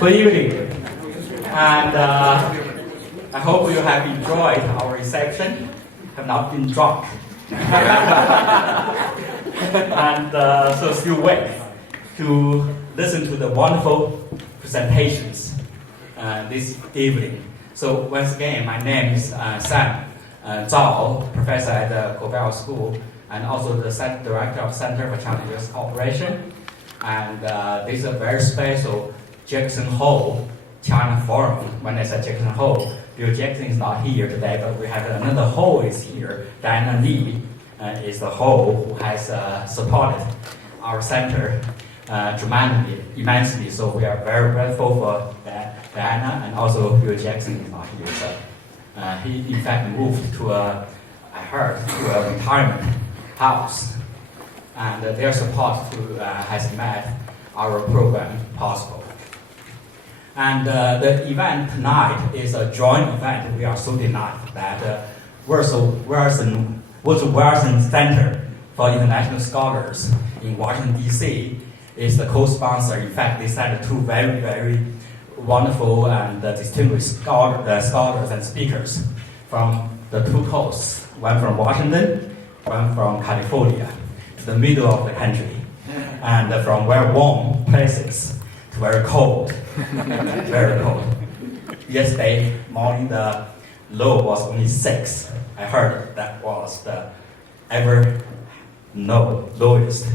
Good evening, and I hope you have enjoyed our reception, have not been drunk, and so still wait to listen to the wonderful presentations this evening. So once again, my name is Sam Zhao, professor at the Korbel School, and also the director of Center for China-U.S. Cooperation. And this is a very special Jackson Hole China Forum. When I said Jackson Hole, Bill Jackson is not here today, but we have another Hole is here. Diana Lee is the Hole who has supported our center immensely. So we are very grateful for Diana, and also Bill Jackson is not here. So he in fact moved to a retirement house. And their support has made our program possible. And the event tonight is a joint event. We are so delighted that Woodrow Wilson Center for International Scholars in Washington, D.C. is the co-sponsor. In fact, they sent two very, very wonderful and distinguished scholars and speakers from the two coasts, one from Washington, one from California, the middle of the country, and from very warm places to very cold, very cold. Yesterday morning, the low was only 6. I heard that was the lowest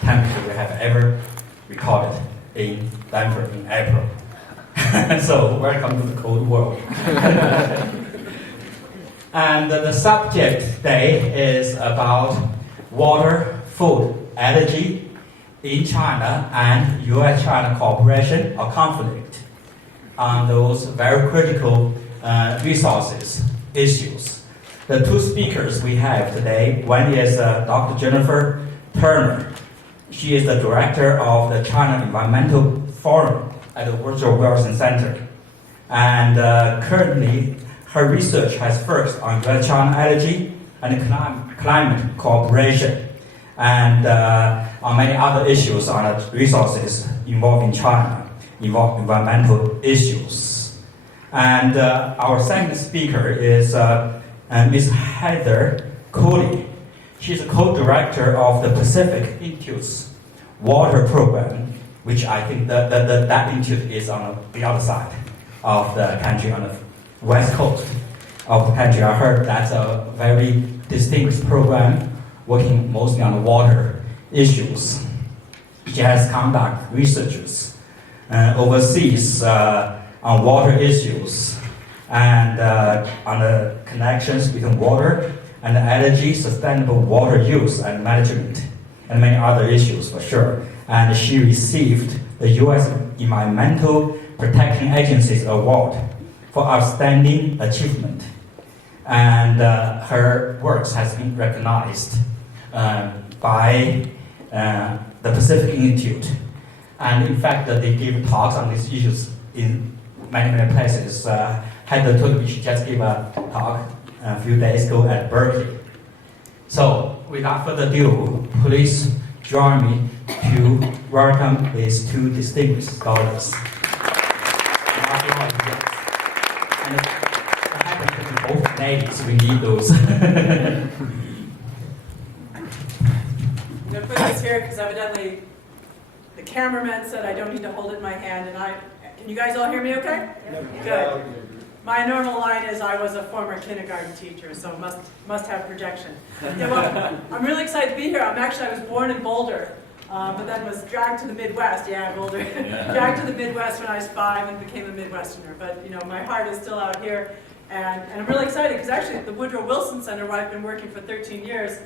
temperature we have ever recorded in Denver in April. So welcome to the cold world. And the subject today is about water, food, energy in China and U.S. China cooperation or conflict on those very critical resources issues. The two speakers we have today, one is Dr. Jennifer Turner. She is the director of the China Environmental Forum at the Woodrow Wilson Center. And currently, her research has focused on U.S. China energy and climate cooperation, and on many other issues on resources involving China, environmental issues. And our second speaker is Ms. Heather Cooley. She's a co-director of the Pacific Institute's water program, which I think that institute is on the other side of the country, on the west coast of the country. I heard that's a very distinguished program working mostly on water issues. She has conducted researches overseas on water issues and on the connections between water and energy, sustainable water use and management, and many other issues for sure. And she received the U.S. Environmental Protection Agency's award for outstanding achievement. And her works has been recognized by the Pacific Institute. And in fact, they give talks on these issues in many, many places. Heather told me she just gave a talk a few days ago at Berkeley. So without further ado, please join me to welcome these two distinguished scholars. And it happens to be both ladies, we need those. I'm going to put this here because evidently the cameraman said I don't need to hold it in my hand, and can you guys all hear me okay? Good. My normal line is I was a former kindergarten teacher, so must have projection. Yeah, well, I'm really excited to be here. I was born in Boulder, but then was dragged to the Midwest. Yeah, Boulder. Dragged to the Midwest when I was 5 and became a Midwesterner. But my heart is still out here, and I'm really excited because actually the Woodrow Wilson Center, where I've been working for 13 years,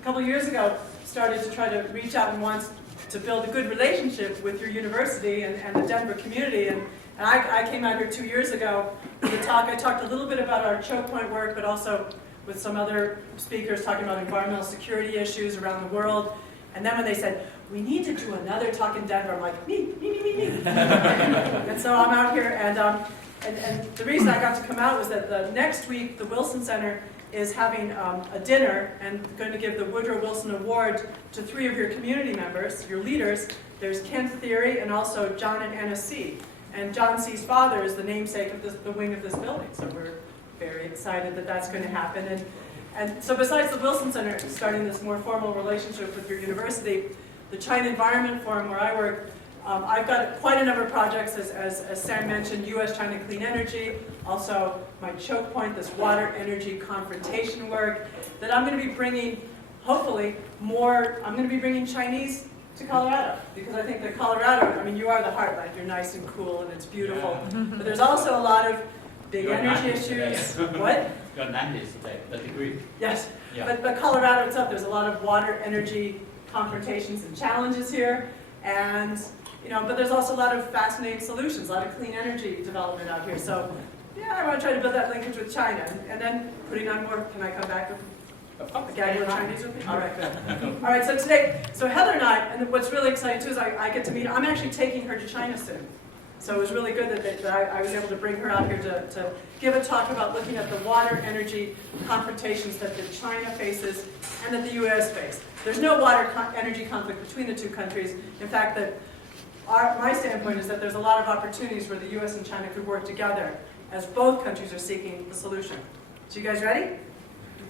a couple years ago started to try to reach out and wants to build a good relationship with your university and the Denver community. And I came out here 2 years ago with a talk. I talked a little bit about our choke point work, but also with some other speakers talking about environmental security issues around the world. And then when they said, we need to do another talk in Denver, I'm like, me. And so I'm out here, and the reason I got to come out was that the next week, the Wilson Center is having a dinner and going to give the Woodrow Wilson Award to 3 of your community members, your leaders. There's Ken Theory and also John and Anna C. And John C.'s father is the namesake of the wing of this building, so we're very excited that that's going to happen. And so besides the Wilson Center starting this more formal relationship with your university, the China Environment Forum where I work, I've got quite a number of projects, as Sam mentioned, U.S. China Clean Energy, also my choke point, this water energy confrontation work, that I'm going to be bringing, hopefully, I'm going to be bringing Chinese to Colorado, because I think that Colorado, I mean, you are the heartland, you're nice and cool and it's beautiful, but there's also a lot of big energy issues. What? Your 90s today, the degree. Yes, Yeah. but Colorado itself, there's a lot of water energy confrontations and challenges here, and but there's also a lot of fascinating solutions, a lot of clean energy development out here. So yeah, I want to try to build that linkage with China, and then putting on more. Can I come back with a gag with Chinese with me? All right, good. All right, so Heather and I, and what's really exciting too is I get to meet. I'm actually taking her to China soon. So it was really good that I was able to bring her out here to give a talk about looking at the water energy confrontations that China faces and that the U.S. face. There's no water energy conflict between the two countries. In fact, my standpoint is that there's a lot of opportunities where the U.S. and China could work together as both countries are seeking the solution. So you guys ready?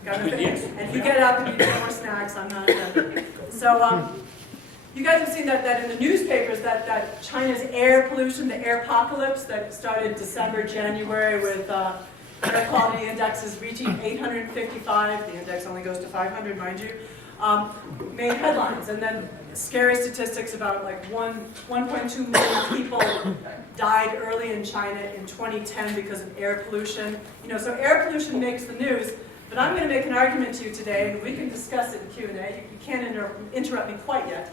Got enough? Yes. And if you get up and you get more snacks, I'm not offended. So you guys have seen that in the newspapers that China's air pollution, the air apocalypse that started December, January with air quality indexes reaching 855. The index only goes to 500, mind you. Made headlines, and then scary statistics about like 1.2 million people died early in China in 2010 because of air pollution. So air pollution makes the news, but I'm going to make an argument to you today, and we can discuss it in Q&A. You can't interrupt me quite yet.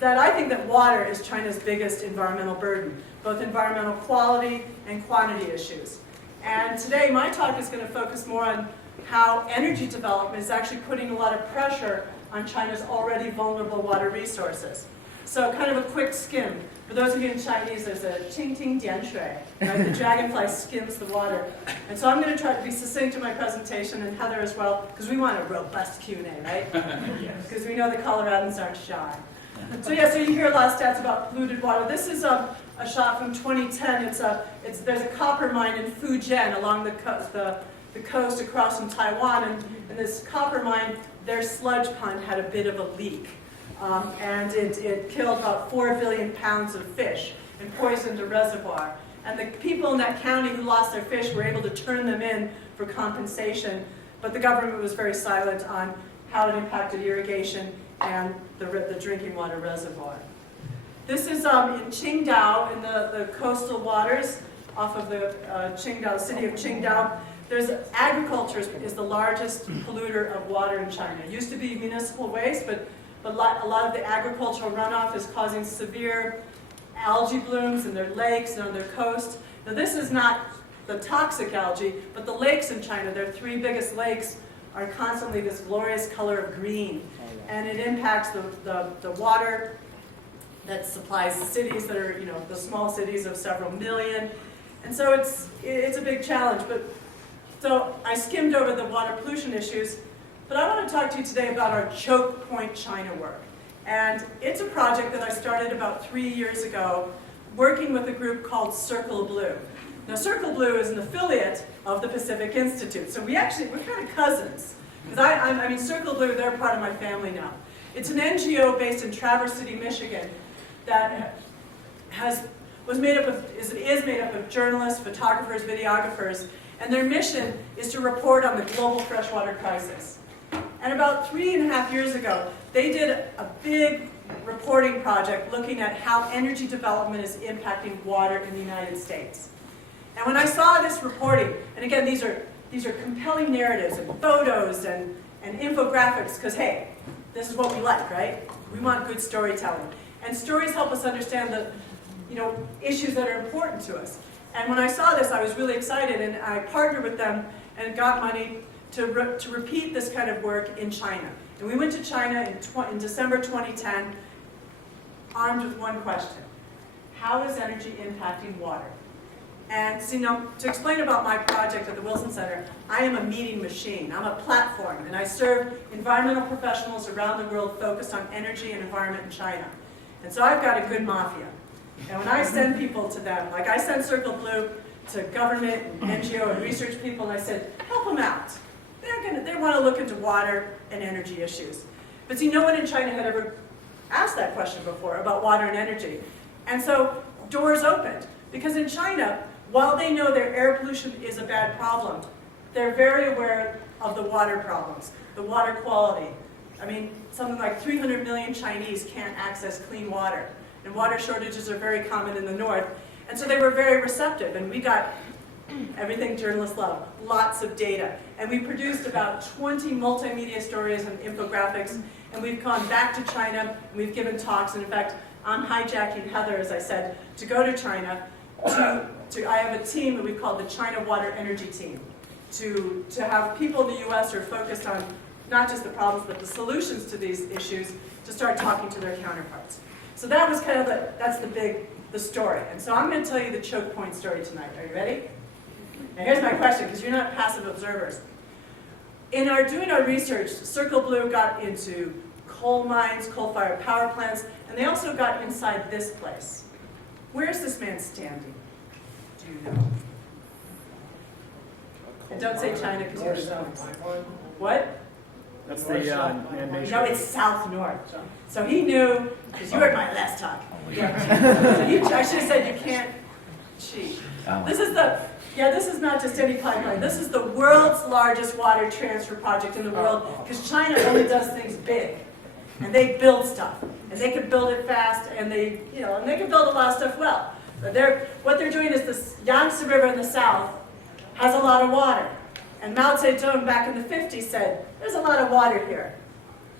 That I think that water is China's biggest environmental burden, both environmental quality and quantity issues. And today my talk is going to focus more on how energy development is actually putting a lot of pressure on China's already vulnerable water resources. So kind of a quick skim. For those of you in Chinese, there's a qing ting dian shui, right? The dragonfly skims the water. And so I'm going to try to be succinct in my presentation, and Heather as well, because we want a robust Q&A, right? Yes. Because we know the Coloradans aren't shy. So yeah, so you hear a lot of stats about polluted water. This is a shot from 2010. There's a copper mine in Fujian along the coast across from Taiwan, and this copper mine, their sludge pond had a bit of a leak. And it killed about 4 billion pounds of fish and poisoned a reservoir. And the people in that county who lost their fish were able to turn them in for compensation, but the government was very silent on how it impacted irrigation and the drinking water reservoir. This is in Qingdao, in the coastal waters off of the Qingdao, city of Qingdao. Agriculture is the largest polluter of water in China. It used to be municipal waste, but a lot of the agricultural runoff is causing severe algae blooms in their lakes and on their coast. Now this is not the toxic algae, but the lakes in China, their 3 biggest lakes, are constantly this glorious color of green. And it impacts the water that supplies the cities that are, the small cities of several million. And so it's a big challenge. So I skimmed over the water pollution issues, but I want to talk to you today about our choke point China work. And it's a project that I started about 3 years ago, working with a group called Circle Blue. Now Circle Blue is an affiliate of the Pacific Institute, so we're kind of cousins. Because Circle Blue, they're part of my family now. It's an NGO based in Traverse City, Michigan, that is made up of journalists, photographers, videographers, and their mission is to report on the global freshwater crisis. And about 3.5 years ago, they did a big reporting project looking at how energy development is impacting water in the United States. And when I saw this reporting, and again, these are compelling narratives and photos and infographics, because hey, this is what we like, right? We want good storytelling. And stories help us understand the issues that are important to us. And when I saw this, I was really excited, and I partnered with them and got money to repeat this kind of work in China. And we went to China in December 2010, armed with one question: how is energy impacting water? And to explain about my project at the Wilson Center, I am a meeting machine. I'm a platform, and I serve environmental professionals around the world focused on energy and environment in China. And so I've got a good mafia. And when I send people to them, like I sent Circle Blue to government and NGO and research people, and I said, help them out. They want to look into water and energy issues. But see, no one in China had ever asked that question before about water and energy. And so doors opened. Because in China, while they know their air pollution is a bad problem, they're very aware of the water problems, the water quality. I mean, something like 300 million Chinese can't access clean water. And water shortages are very common in the north. And so they were very receptive. And we got everything journalists love, lots of data. And we produced about 20 multimedia stories and infographics. And we've gone back to China, and we've given talks. And in fact, I'm hijacking Heather, as I said, to go to China. I have a team that we call the China Water Energy Team, to have people in the U.S. who are focused on not just the problems, but the solutions to these issues, to start talking to their counterparts. So that was kind of the story. And so I'm going to tell you the choke point story tonight. Are you ready? Now here's my question, because you're not passive observers. In doing our research, Circle Blue got into coal mines, coal-fired power plants, and they also got inside this place. Where's this man standing? Do you know? And don't say China because you're so. What? That's the man-made. No, it's south-north. So he knew, because you heard my last talk. Yeah. So I should have said you can't cheat. This is not just any pipeline. This is the world's largest water transfer project in the world, because China only does things big. And they build stuff. And they can build it fast, and they can build a lot of stuff well. But what they're doing is this Yangtze River in the south has a lot of water. And Mao Zedong back in the 50s said, there's a lot of water here.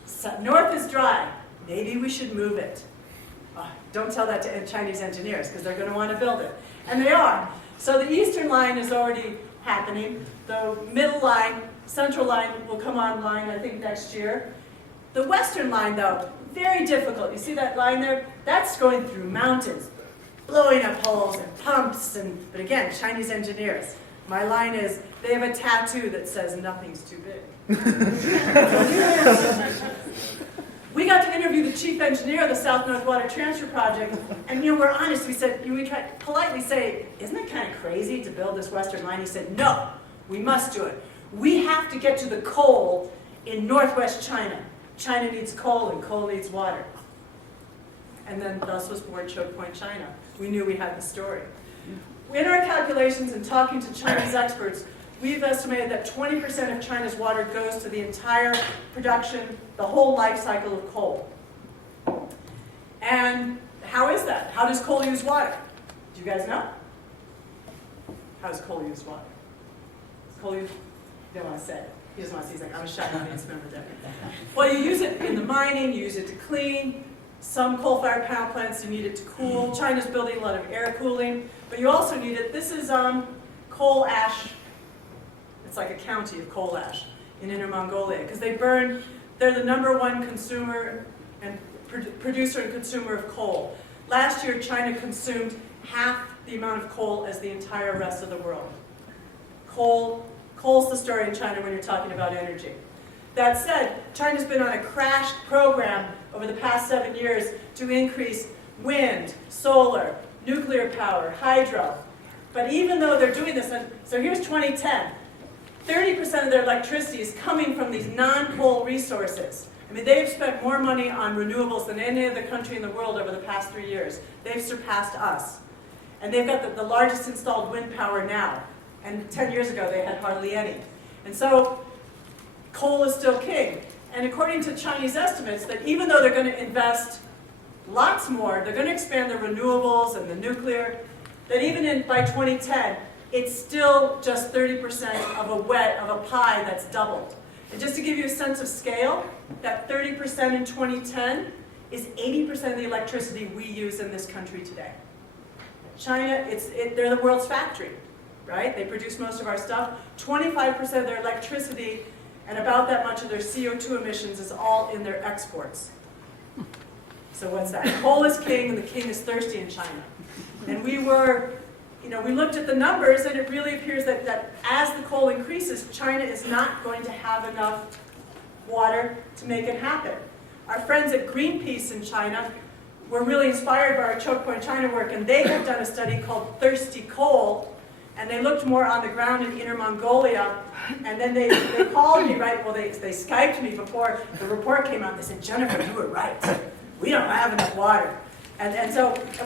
So north is dry. Maybe we should move it. Don't tell that to Chinese engineers, because they're going to want to build it. And they are. So the eastern line is already happening. The middle line, central line, will come online, I think, next year. The western line, though, very difficult. You see that line there? That's going through mountains, blowing up holes and pumps, but again, Chinese engineers. My line is, they have a tattoo that says nothing's too big. We got to interview the chief engineer of the South North Water Transfer Project, and we're honest. We tried to politely say, isn't it kind of crazy to build this western line? He said, no, we must do it. We have to get to the coal in northwest China. China needs coal, and coal needs water. And then thus was born Choke Point China. We knew we had the story. In our calculations and talking to Chinese experts, we've estimated that 20% of China's water goes to the entire production, the whole life cycle of coal. And how is that? How does coal use water? Do you guys know? How does coal use water? Coal use? You don't want to say it. He doesn't want to say. He's like, I'm a shy audience member there. Well, you use it in the mining, you use it to clean. Some coal-fired power plants, you need it to cool. China's building a lot of air cooling, but you also need it. This is coal ash. It's like a county of coal ash in Inner Mongolia, because they're the #1 consumer and producer and consumer of coal. Last year, China consumed half the amount of coal as the entire rest of the world. Coal's the story in China when you're talking about energy. That said, China's been on a crash program over the past 7 years to increase wind, solar, nuclear power, hydro. But even though they're doing this, so here's 2010, 30% of their electricity is coming from these non-coal resources. I mean, they've spent more money on renewables than any other country in the world over the past 3 years. They've surpassed us. And they've got the largest installed wind power now. And 10 years ago, they had hardly any. And so coal is still king. And according to Chinese estimates, that even though they're going to invest lots more, they're going to expand the renewables and the nuclear, that even by 2010, it's still just 30% of a pie that's doubled. And just to give you a sense of scale, that 30% in 2010 is 80% of the electricity we use in this country today. China, they're the world's factory, right? They produce most of our stuff. 25% of their electricity and about that much of their CO2 emissions is all in their exports. So what's that? Coal is king, and the king is thirsty in China. And we looked at the numbers, and it really appears that as the coal increases, China is not going to have enough water to make it happen. Our friends at Greenpeace in China were really inspired by our choke point China work, and they have done a study called Thirsty Coal, and they looked more on the ground in Inner Mongolia, and then they called me, right, well, they Skyped me before the report came out. They said, Jennifer, you were right. We don't have enough water. And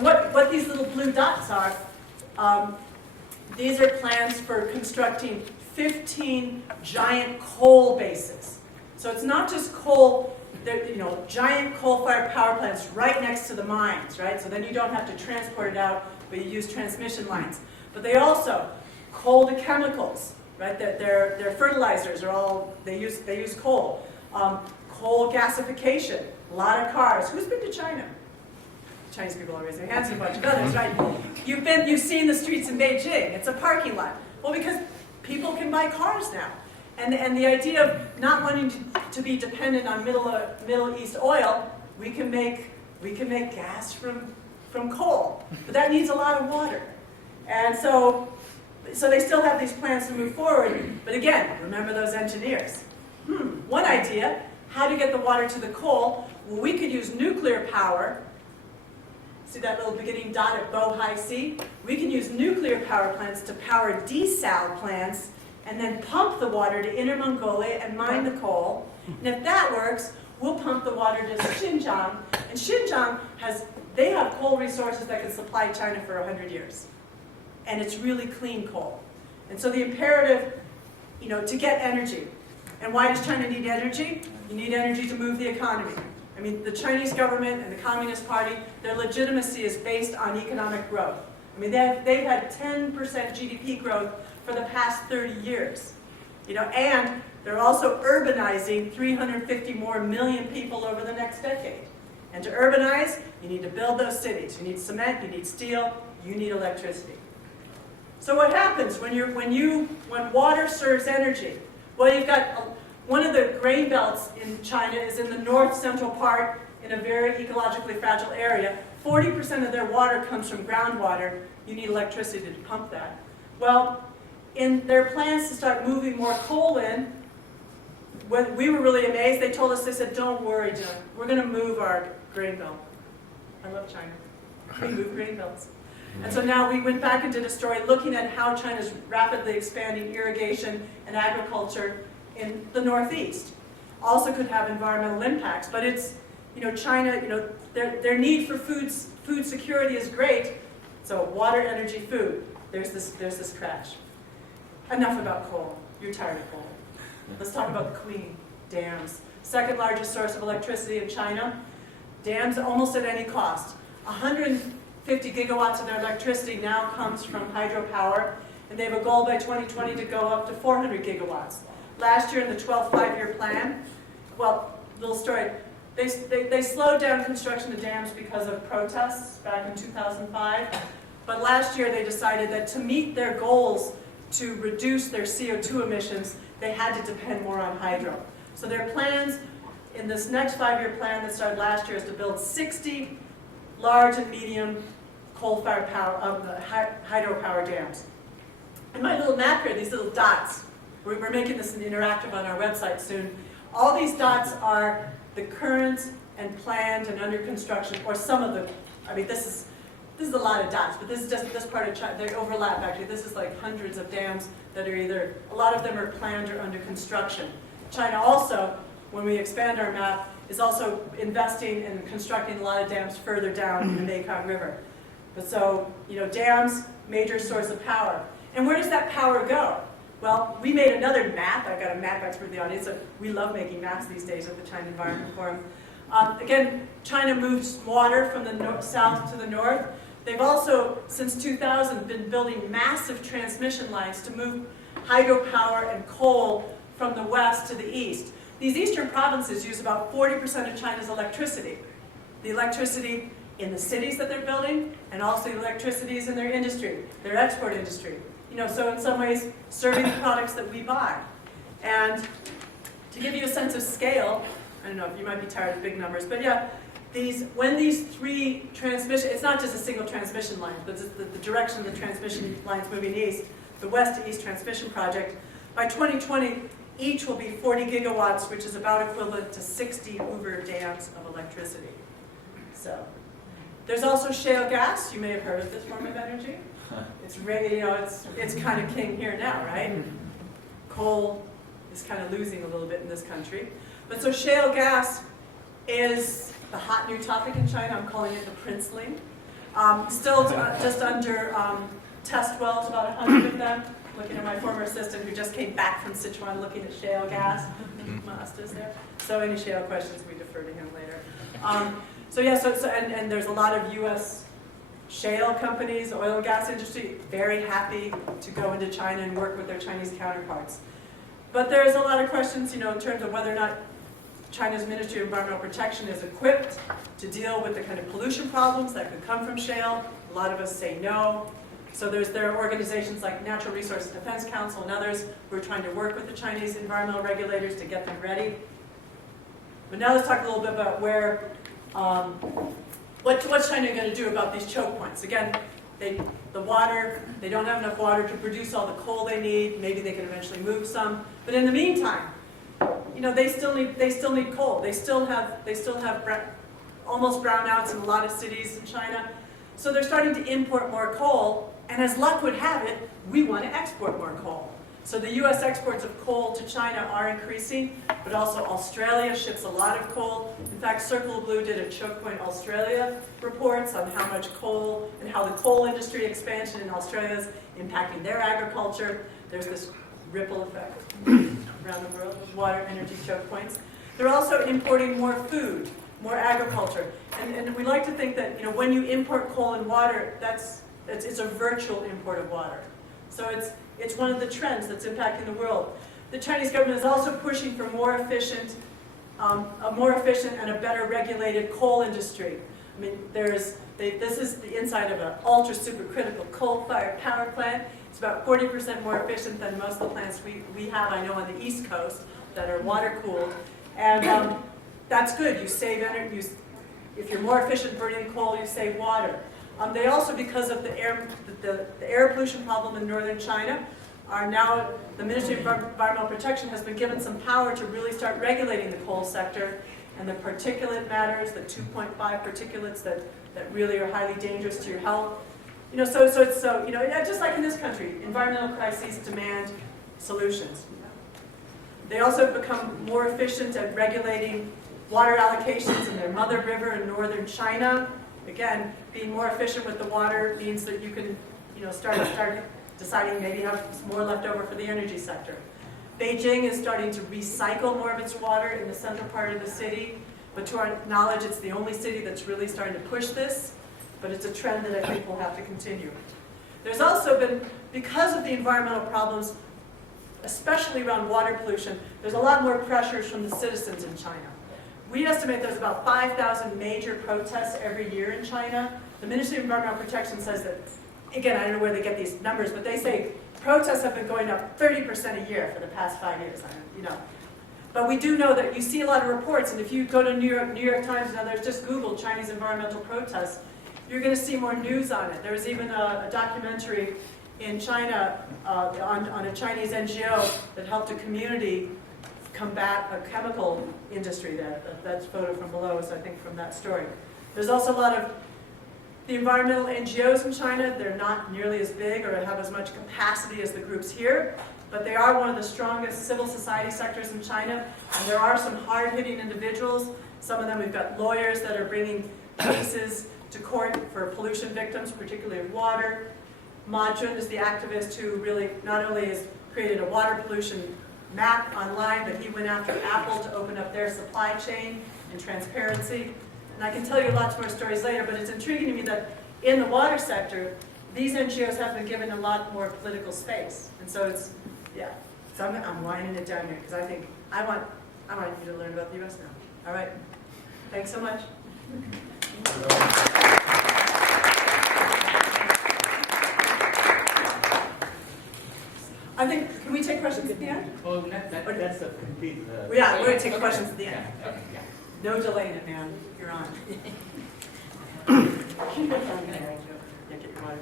what these little blue dots are, these are plans for constructing 15 giant coal bases. So it's not just coal, giant coal-fired power plants right next to the mines, right? So then you don't have to transport it out, but you use transmission lines. But they also, coal to chemicals, right? Their fertilizers are all, they use coal. Coal gasification, a lot of cars. Who's been to China? Chinese people are raising their hands, and a bunch of others, right? You've seen the streets in Beijing. It's a parking lot. Well, because people can buy cars now. And the idea of not wanting to be dependent on Middle East oil, we can make gas from coal. But that needs a lot of water. And so they still have these plans to move forward. But again, remember those engineers. One idea, how to get the water to the coal. Well, we could use nuclear power. See that little beginning dot at Bohai C? We can use nuclear power plants to power desal plants and then pump the water to Inner Mongolia and mine the coal. And if that works, we'll pump the water to Xinjiang. And Xinjiang they have coal resources that can supply China for 100 years. And it's really clean coal. And so the imperative, to get energy. And why does China need energy? You need energy to move the economy. I mean, the Chinese government and the Communist Party, their legitimacy is based on economic growth. I mean, they've had 10% GDP growth for the past 30 years. And they're also urbanizing 350 more million people over the next decade. And to urbanize, you need to build those cities. You need cement, you need steel, you need electricity. So what happens when water serves energy? Well, you've got one of the grain belts in China is in the north central part in a very ecologically fragile area. 40% of their water comes from groundwater. You need electricity to pump that. Well, in their plans to start moving more coal in, when we were really amazed, they told us, they said, don't worry, Jen, we're going to move our grain belt. I love China. We move grain belts. And so now we went back and did a story looking at how China's rapidly expanding irrigation and agriculture in the Northeast. Also could have environmental impacts, but it's, China, their need for food security is great. So water, energy, food. There's this crash. Enough about coal. You're tired of coal. Let's talk about the queen, dams. Second largest source of electricity in China. Dams almost at any cost. 150 gigawatts of their electricity now comes from hydropower, and they have a goal by 2020 to go up to 400 gigawatts. Last year in the 12th five-year plan, well, little story, they slowed down construction of dams because of protests back in 2005, but last year they decided that to meet their goals to reduce their CO2 emissions, they had to depend more on hydro. So their plans in this next five-year plan that started last year is to build 60 large and medium coal-fired hydropower dams. And my little map here, these little dots, we're making this interactive on our website soon. All these dots are the current and planned and under construction, or some of the, this is a lot of dots, but this is just this part of China. They overlap actually. This is like hundreds of dams that are either, a lot of them are planned or under construction. China also, when we expand our map, is also investing and constructing a lot of dams further down in the Mekong River. But so, dams, major source of power. And where does that power go? Well, we made another map. I've got a map expert in the audience, so we love making maps these days at the China Environment Forum. Again, China moves water from the south to the north. They've also, since 2000, been building massive transmission lines to move hydropower and coal from the west to the east. These eastern provinces use about 40% of China's electricity. The electricity in the cities that they're building, and also the electricities in their industry, their export industry. So in some ways, serving the products that we buy. And to give you a sense of scale, I don't know, you might be tired of big numbers, but yeah, when these three transmission, it's not just a single transmission line, but it's the direction of the transmission lines moving east, the west to east transmission project. By 2020, each will be 40 gigawatts, which is about equivalent to 60 Hoover dams of electricity. So, There's also shale gas. You may have heard of this form of energy. It's it's kind of king here now, right? Coal is kind of losing a little bit in this country. But so shale gas is the hot new topic in China. I'm calling it the princeling. Still just under test wells, about 100 of them. Looking at my former assistant who just came back from Sichuan looking at shale gas. Master's there. So any shale questions, we defer to him later. And there's a lot of U.S. shale companies, oil and gas industry, very happy to go into China and work with their Chinese counterparts. But there's a lot of questions, in terms of whether or not China's Ministry of Environmental Protection is equipped to deal with the kind of pollution problems that could come from shale. A lot of us say no. So there are organizations like Natural Resources Defense Council and others who are trying to work with the Chinese environmental regulators to get them ready. But now let's talk a little bit about what's China going to do about these choke points. Again, they don't have enough water to produce all the coal they need. Maybe they can eventually move some. But in the meantime, they still need coal. They still have almost brownouts in a lot of cities in China. So they're starting to import more coal. And as luck would have it, we want to export more coal. So the U.S. exports of coal to China are increasing, but also Australia ships a lot of coal. In fact, Circle of Blue did a Choke Point Australia reports on how much coal and how the coal industry expansion in Australia is impacting their agriculture. There's this ripple effect around the world with water, energy choke points. They're also importing more food, more agriculture. And we like to think that when you import coal and water, it's a virtual import of water. So it's one of the trends that's impacting the world. The Chinese government is also pushing for a more efficient and a better regulated coal industry. I mean, this is the inside of an ultra supercritical coal-fired power plant. It's about 40% more efficient than most of the plants we have, I know, on the East Coast that are water-cooled. And that's good. You save energy. If you're more efficient burning coal, you save water. They also, because of the air pollution problem in northern China, are now, the Ministry of Environmental Protection has been given some power to really start regulating the coal sector and the particulate matters, the 2.5 particulates that really are highly dangerous to your health. Just like in this country, environmental crises demand solutions. They also have become more efficient at regulating water allocations in their mother river in northern China. Again, being more efficient with the water means that you can, start deciding maybe have more left over for the energy sector. Beijing is starting to recycle more of its water in the central part of the city, but to our knowledge, it's the only city that's really starting to push this, but it's a trend that I think will have to continue. There's also been, because of the environmental problems, especially around water pollution, there's a lot more pressures from the citizens in China. We estimate there's about 5,000 major protests every year in China. The Ministry of Environmental Protection says that, again, I don't know where they get these numbers, but they say protests have been going up 30% a year for the past 5 years. But we do know that you see a lot of reports, and if you go to New York Times and others, just Google Chinese environmental protests, you're going to see more news on it. There was even a documentary in China on a Chinese NGO that helped a community combat a chemical industry there. That's a photo from below, so I think from that story. There's also a lot of the environmental NGOs in China. They're not nearly as big or have as much capacity as the groups here, but they are one of the strongest civil society sectors in China, and there are some hard-hitting individuals. Some of them, we've got lawyers that are bringing cases to court for pollution victims, particularly of water. Ma Chun is the activist who really not only has created a water pollution map online, but he went after Apple to open up their supply chain and transparency. And I can tell you lots more stories later, but it's intriguing to me that in the water sector, these NGOs have been given a lot more political space. And so it's, yeah. So I'm winding it down here because I think I want you to learn about the U.S. now. All right. Thanks so much. I think, can we take questions at the end? Oh, that's a complete... Yeah, we're going to take questions at the end. Okay. Yeah. No delay in it, man. You're on. Yeah, get your water.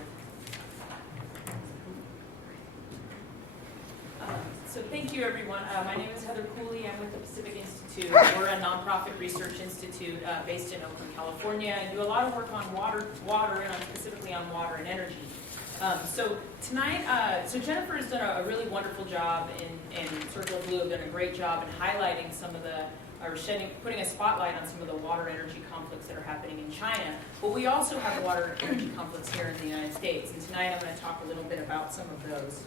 So thank you, everyone. My name is Heather Cooley. I'm with the Pacific Institute. We're a nonprofit research institute based in Oakland, California, and do a lot of work on water, and specifically on water and energy. So tonight, so Jennifer has done a really wonderful job, and Circle of Blue have done a great job in highlighting some of the, or putting a spotlight on some of the water energy conflicts that are happening in China. But we also have water energy conflicts here in the United States, and tonight I'm going to talk a little bit about some of those.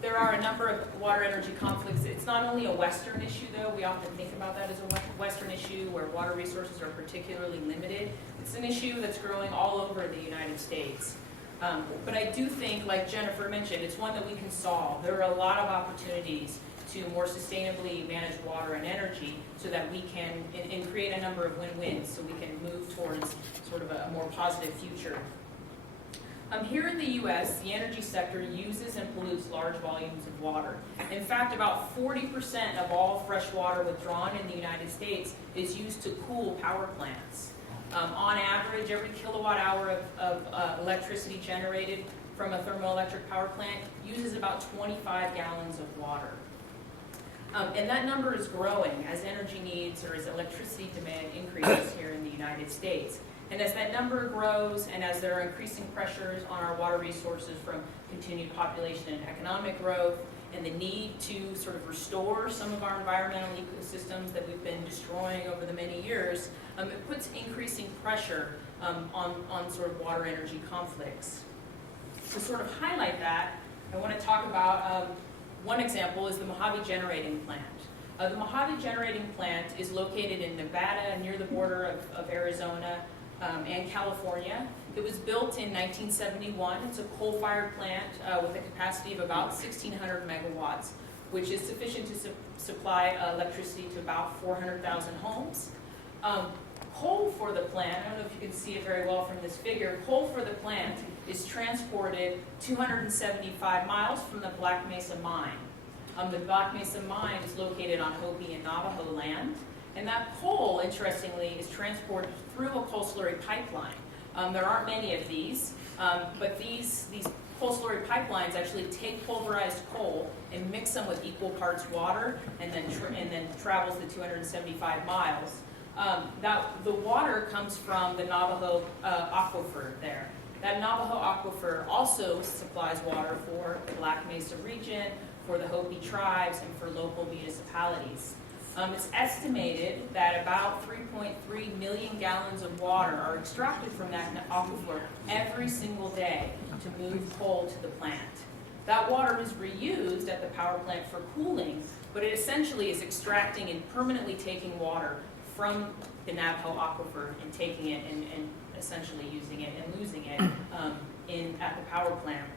There are a number of water energy conflicts. It's not only a Western issue, though. We often think about that as a Western issue where water resources are particularly limited. It's an issue that's growing all over the United States. But I do think, like Jennifer mentioned, it's one that we can solve. There are a lot of opportunities to more sustainably manage water and energy so that we can and create a number of win-wins so we can move towards sort of a more positive future. Here in the U.S., the energy sector uses and pollutes large volumes of water. In fact, about 40% of all fresh water withdrawn in the United States is used to cool power plants. On average, every kilowatt hour of electricity generated from a thermoelectric power plant uses about 25 gallons of water. And that number is growing as energy needs or as electricity demand increases here in the United States. And as that number grows and as there are increasing pressures on our water resources from continued population and economic growth and the need to sort of restore some of our environmental ecosystems that we've been destroying over the many years, it puts increasing pressure on sort of water energy conflicts. To sort of highlight that, I want to talk about one example is the Mojave Generating Plant. The Mojave Generating Plant is located in Nevada near the border of Arizona and California. It was built in 1971. It's a coal-fired plant with a capacity of about 1,600 megawatts, which is sufficient to supply electricity to about 400,000 homes. Coal for the plant, I don't know if you can see it very well from this figure, coal for the plant is transported 275 miles from the Black Mesa Mine. The Black Mesa Mine is located on Hopi and Navajo land. And that coal, interestingly, is transported through a coal slurry pipeline. There aren't many of these, but these coal slurry pipelines actually take pulverized coal and mix them with equal parts water, and then travels the 275 miles. The water comes from the Navajo aquifer there. That Navajo aquifer also supplies water for the Black Mesa region, for the Hopi tribes, and for local municipalities. It's estimated that about 3.3 million gallons of water are extracted from that aquifer every single day to move coal to the plant. That water is reused at the power plant for cooling, but it essentially is extracting and permanently taking water from the Navajo aquifer and taking it and essentially using it and losing it at the power plant.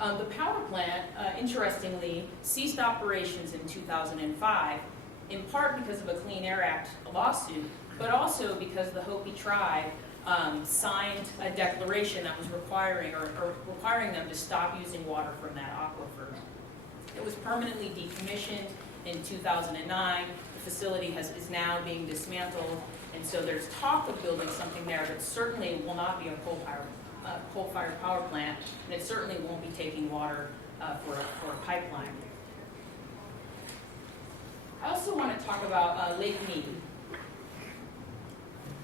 The power plant, interestingly, ceased operations in 2005, in part because of a Clean Air Act lawsuit, but also because the Hopi tribe signed a declaration that was requiring them to stop using water from that aquifer. It was permanently decommissioned in 2009. The facility is now being dismantled, and so there's talk of building something there, but certainly will not be a coal-fired power plant, and it certainly won't be taking water for a pipeline. I also want to talk about Lake Mead.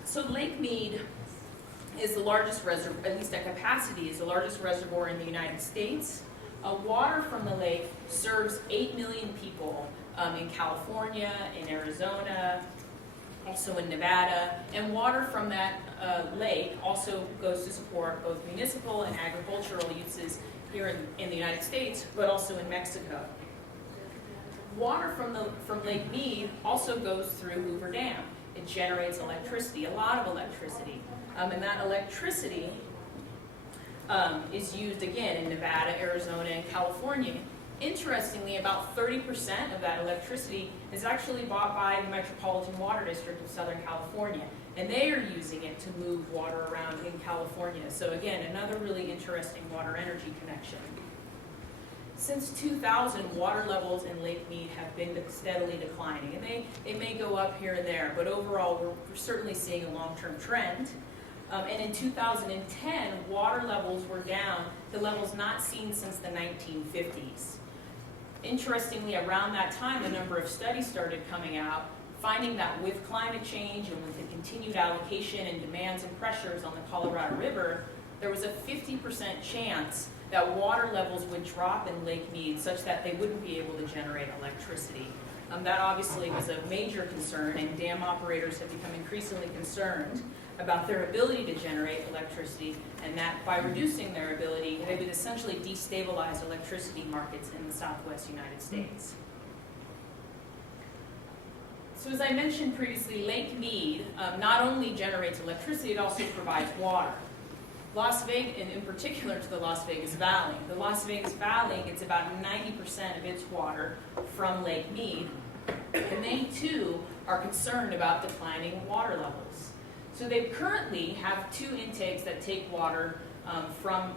So Lake Mead is the largest reservoir, at least at capacity, is the largest reservoir in the United States. Water from the lake serves 8 million people in California, in Arizona, also in Nevada, and water from that lake also goes to support both municipal and agricultural uses here in the United States, but also in Mexico. Water from Lake Mead also goes through Hoover Dam. It generates electricity, a lot of electricity, and that electricity is used again in Nevada, Arizona, and California. Interestingly, about 30% of that electricity is actually bought by the Metropolitan Water District of Southern California, and they are using it to move water around in California. So again, another really interesting water energy connection. Since 2000, water levels in Lake Mead have been steadily declining, and they may go up here and there, but overall we're certainly seeing a long-term trend. And in 2010, water levels were down to levels not seen since the 1950s. Interestingly, around that time, a number of studies started coming out, finding that with climate change and with the continued allocation and demands and pressures on the Colorado River, there was a 50% chance that water levels would drop in Lake Mead such that they wouldn't be able to generate electricity. That obviously was a major concern, and dam operators have become increasingly concerned about their ability to generate electricity, and that by reducing their ability, they would essentially destabilize electricity markets in the Southwest United States. So as I mentioned previously, Lake Mead not only generates electricity, it also provides water. Las Vegas, and in particular to the Las Vegas Valley. The Las Vegas Valley gets about 90% of its water from Lake Mead, and they too are concerned about declining water levels. So they currently have 2 intakes that take water from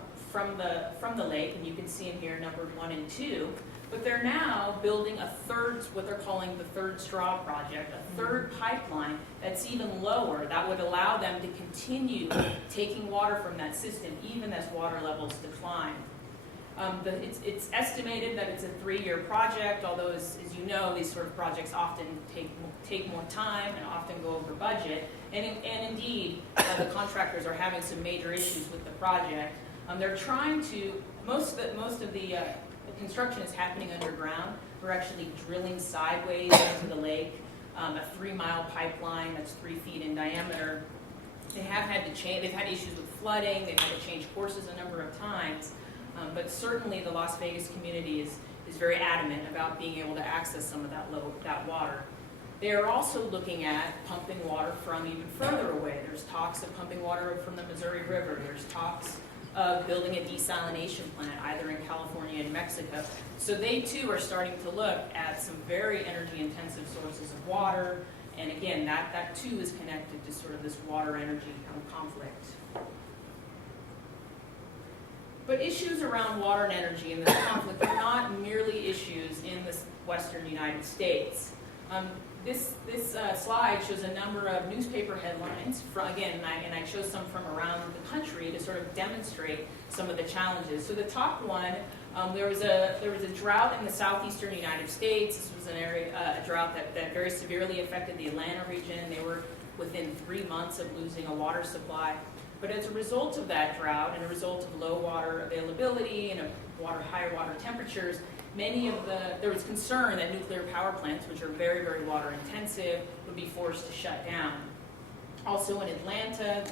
the lake, and you can see them here numbered 1 and 2. But they're now building a third, what they're calling the third straw project, a third pipeline that's even lower that would allow them to continue taking water from that system even as water levels decline. It's estimated that it's a 3-year project, although as you know, these sort of projects often take more time and often go over budget. And indeed, the contractors are having some major issues with the project. They're trying to, most of the construction is happening underground. We're actually drilling sideways into the lake, a 3-mile pipeline that's 3 feet in diameter. They have had to change, they've had issues with flooding, they've had to change courses a number of times, but certainly the Las Vegas community is very adamant about being able to access some of that water. They are also looking at pumping water from even further away. There's talks of pumping water from the Missouri River. There's talks of building a desalination plant, either in California and Mexico. So they too are starting to look at some very energy-intensive sources of water, and again, that too is connected to sort of this water-energy conflict. But issues around water and energy in this conflict are not merely issues in the western United States. This slide shows a number of newspaper headlines, and I chose some from around the country to sort of demonstrate some of the challenges. So the top one, there was a drought in the southeastern United States. This was a drought that very severely affected the Atlanta region. They were within 3 months of losing a water supply. But as a result of that drought and a result of low water availability and higher water temperatures, there was concern that nuclear power plants, which are very, very water intensive, would be forced to shut down. Also in Atlanta,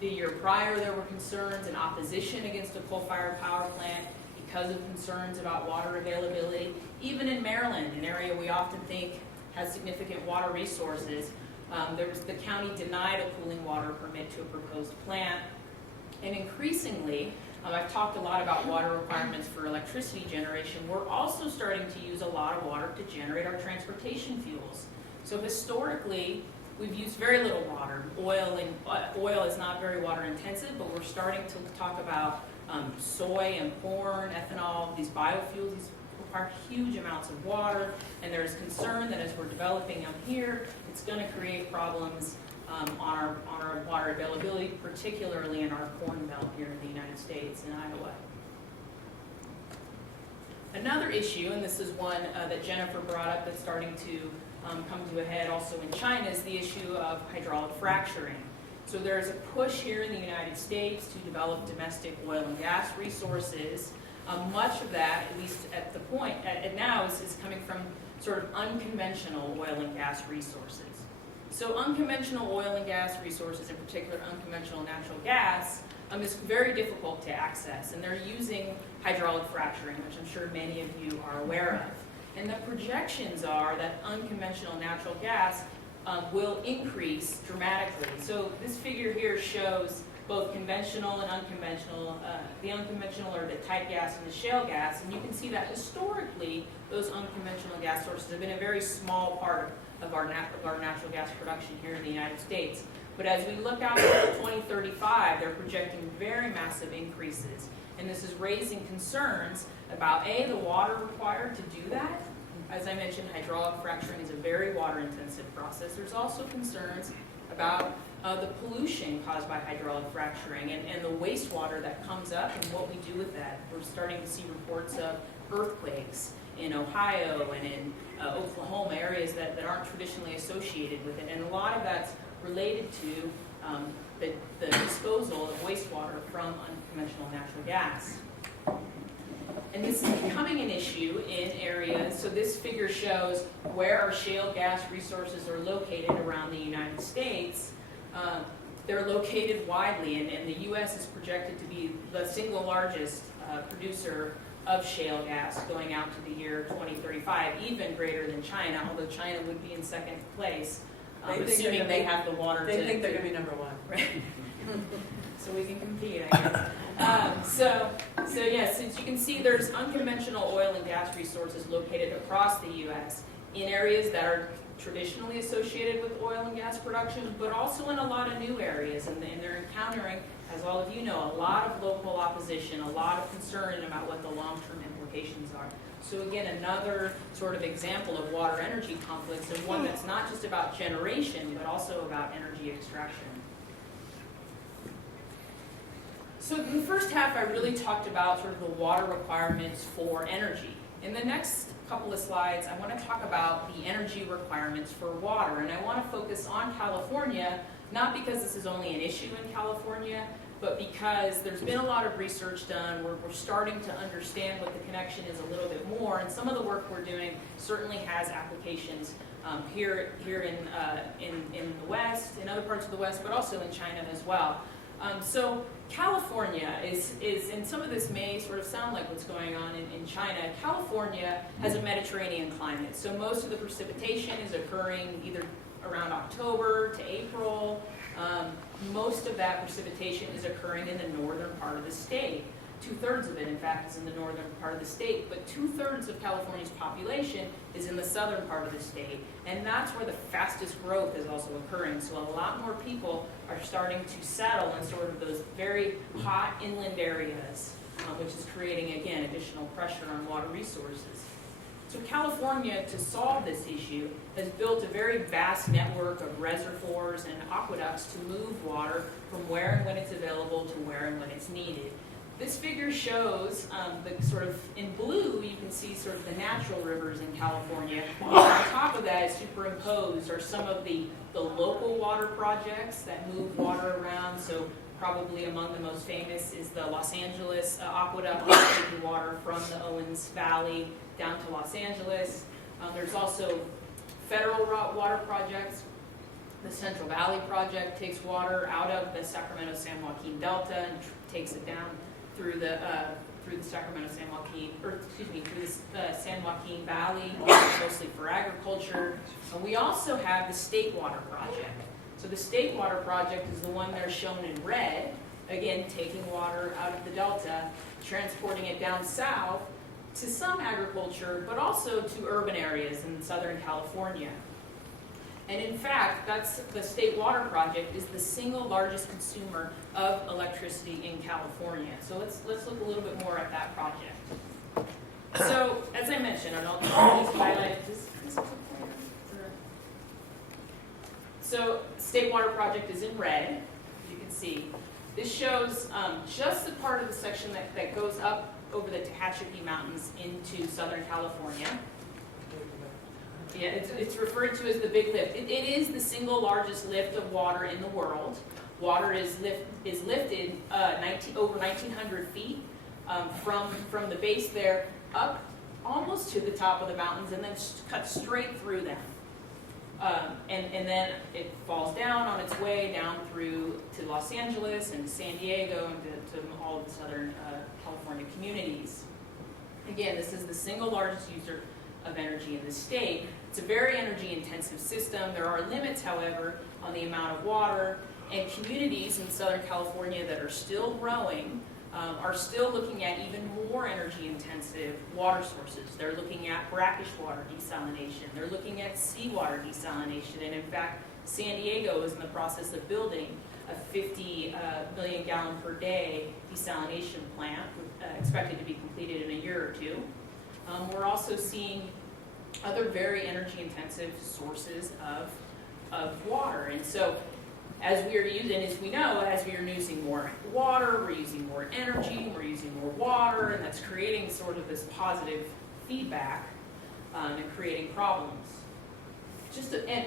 the year prior, there were concerns and opposition against a coal-fired power plant because of concerns about water availability. Even in Maryland, an area we often think has significant water resources, the county denied a cooling water permit to a proposed plant. And increasingly, I've talked a lot about water requirements for electricity generation. We're also starting to use a lot of water to generate our transportation fuels. So historically, we've used very little water. Oil is not very water intensive, but we're starting to talk about soy and corn, ethanol, these biofuels. These require huge amounts of water, and there's concern that as we're developing them here, it's going to create problems on our water availability, particularly in our corn belt here in the United States and Iowa. Another issue, and this is one that Jennifer brought up that's starting to come to a head also in China, is the issue of hydraulic fracturing. So there's a push here in the United States to develop domestic oil and gas resources. Much of that, at least at the point now, is coming from sort of unconventional oil and gas resources. So unconventional oil and gas resources, in particular unconventional natural gas, is very difficult to access, and they're using hydraulic fracturing, which I'm sure many of you are aware of. And the projections are that unconventional natural gas will increase dramatically. So this figure here shows both conventional and unconventional. The unconventional are the tight gas and the shale gas, and you can see that historically those unconventional gas sources have been a very small part of our natural gas production here in the United States. But as we look out to 2035, they're projecting very massive increases. And this is raising concerns about, A, the water required to do that. As I mentioned, hydraulic fracturing is a very water-intensive process. There's also concerns about the pollution caused by hydraulic fracturing, and the wastewater that comes up and what we do with that. We're starting to see reports of earthquakes in Ohio and in Oklahoma, areas that aren't traditionally associated with it. And a lot of that's related to the disposal of wastewater from unconventional natural gas. And this is becoming an issue in areas, so this figure shows where our shale gas resources are located around the United States. They're located widely, and the U.S. is projected to be the single largest producer of shale gas going out to the year 2035, even greater than China, although China would be in second place, assuming they have the water They think they're going to be number one. Right. So we can compete, I guess. So yes, as you can see, there's unconventional oil and gas resources located across the U.S. in areas that are traditionally associated with oil and gas production, but also in a lot of new areas, and they're encountering, as all of you know, a lot of local opposition, a lot of concern about what the long-term implications are. So again, another sort of example of water-energy conflicts, and one that's not just about generation, but also about energy extraction. So in the first half, I really talked about sort of the water requirements for energy. In the next couple of slides, I want to talk about the energy requirements for water, and I want to focus on California, not because this is only an issue in California, but because there's been a lot of research done. We're starting to understand what the connection is a little bit more, and some of the work we're doing certainly has applications here in the West, in other parts of the West, but also in China as well. So California is, and some of this may sort of sound like what's going on in China. California has a Mediterranean climate, so most of the precipitation is occurring either around October to April. Most of that precipitation is occurring in the northern part of the state. 2/3 of it, in fact, is in the northern part of the state, but 2/3 of California's population is in the southern part of the state, and that's where the fastest growth is also occurring. So a lot more people are starting to settle in sort of those very hot inland areas, which is creating, again, additional pressure on water resources. So California, to solve this issue, has built a very vast network of reservoirs and aqueducts to move water from where and when it's available to where and when it's needed. This figure shows the sort of, in blue, you can see sort of the natural rivers in California. On top of that is superimposed are some of the local water projects that move water around. So probably among the most famous is the Los Angeles Aqueduct, taking water from the Owens Valley down to Los Angeles. There's also federal water projects. The Central Valley Project takes water out of the Sacramento-San Joaquin Delta and takes it down through the Sacramento-San Joaquin, through the San Joaquin Valley, mostly for agriculture. And we also have the State Water Project. So the State Water Project is the one there shown in red, again, taking water out of the Delta, transporting it down south to some agriculture, but also to urban areas in Southern California. And in fact, that's the State Water Project is the single largest consumer of electricity in California. So let's look a little bit more at that project. So as I mentioned, and I'll just highlight this. So State Water Project is in red, you can see. This shows just the part of the section that goes up over the Tehachapi Mountains into Southern California. Yeah, it's referred to as the Big Lift. It is the single largest lift of water in the world. Water is lifted over 1,900 feet from the base there up almost to the top of the mountains and then cut straight through them. And then it falls down on its way down through to Los Angeles and to San Diego and to all of the Southern California communities. Again, this is the single largest user of energy in the state. It's a very energy intensive system. There are limits, however, on the amount of water, and communities in Southern California that are still growing are still looking at even more energy intensive water sources. They're looking at brackish water desalination. They're looking at seawater desalination. And in fact, San Diego is in the process of building a 50 million gallon per day desalination plant, expected to be completed in a year or two. We're also seeing other very energy intensive sources of water. And so as we are using, as we know, as we are using more water, we're using more energy, we're using more water, and that's creating sort of this positive feedback and creating problems. And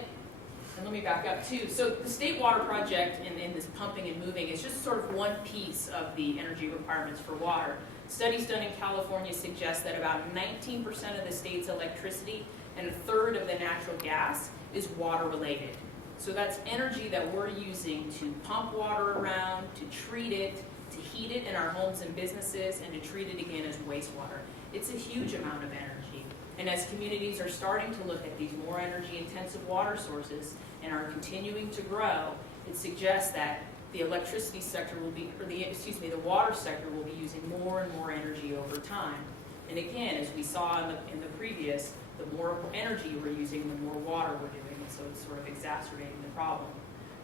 let me back up too. So the State Water Project in this pumping and moving is just sort of one piece of the energy requirements for water. Studies done in California suggest that about 19% of the state's electricity and a third of the natural gas is water related. So that's energy that we're using to pump water around, to treat it, to heat it in our homes and businesses, and to treat it again as wastewater. It's a huge amount of energy. And as communities are starting to look at these more energy intensive water sources and are continuing to grow, it suggests that the electricity sector will be, or the water sector will be using more and more energy over time. And again, as we saw in the previous, the more energy we're using, the more water we're doing, and so it's sort of exacerbating the problem.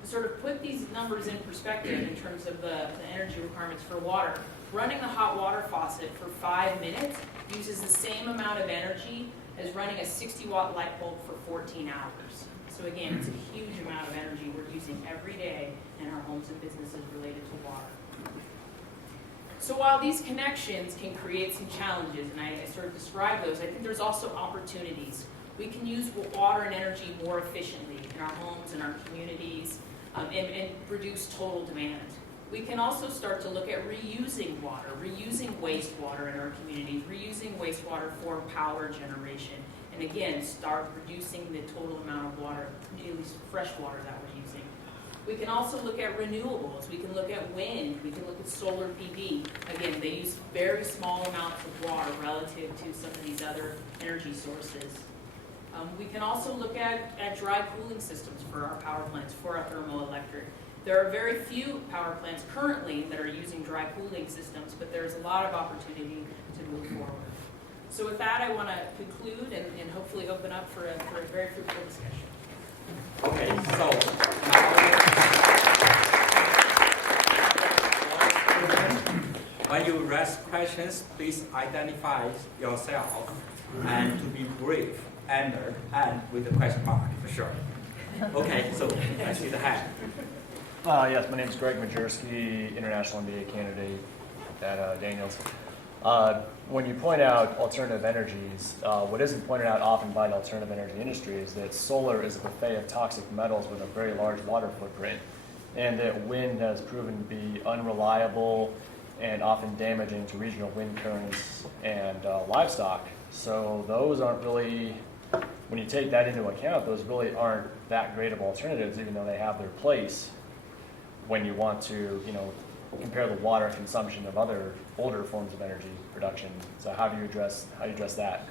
To sort of put these numbers in perspective in terms of the energy requirements for water, running the hot water faucet for 5 minutes uses the same amount of energy as running a 60-watt light bulb for 14 hours. So again, it's a huge amount of energy we're using every day in our homes and businesses related to water. So while these connections can create some challenges, and I sort of described those, I think there's also opportunities. We can use water and energy more efficiently in our homes and our communities and reduce total demand. We can also start to look at reusing water, reusing wastewater in our communities, reusing wastewater for power generation, and again, start reducing the total amount of water, at least fresh water that we're using. We can also look at renewables. We can look at wind. We can look at solar PV. Again, they use very small amounts of water relative to some of these other energy sources. We can also look at dry cooling systems for our power plants, for our thermoelectric. There are very few power plants currently that are using dry cooling systems, but there's a lot of opportunity to move forward. So with that, I want to conclude and hopefully open up for a very fruitful discussion. Okay, so now when you raise questions, please identify yourself and to be brief and with the question mark for sure. Okay, so I see the hand. Yes, my name is Greg Majerski, international MBA candidate at Daniels. When you point out alternative energies, what isn't pointed out often by the alternative energy industry is that solar is a buffet of toxic metals with a very large water footprint, and that wind has proven to be unreliable and often damaging to regional wind currents and livestock. So those aren't really, when you take that into account, those really aren't that great of alternatives, even though they have their place when you want to, compare the water consumption of other older forms of energy production. So how do you address that?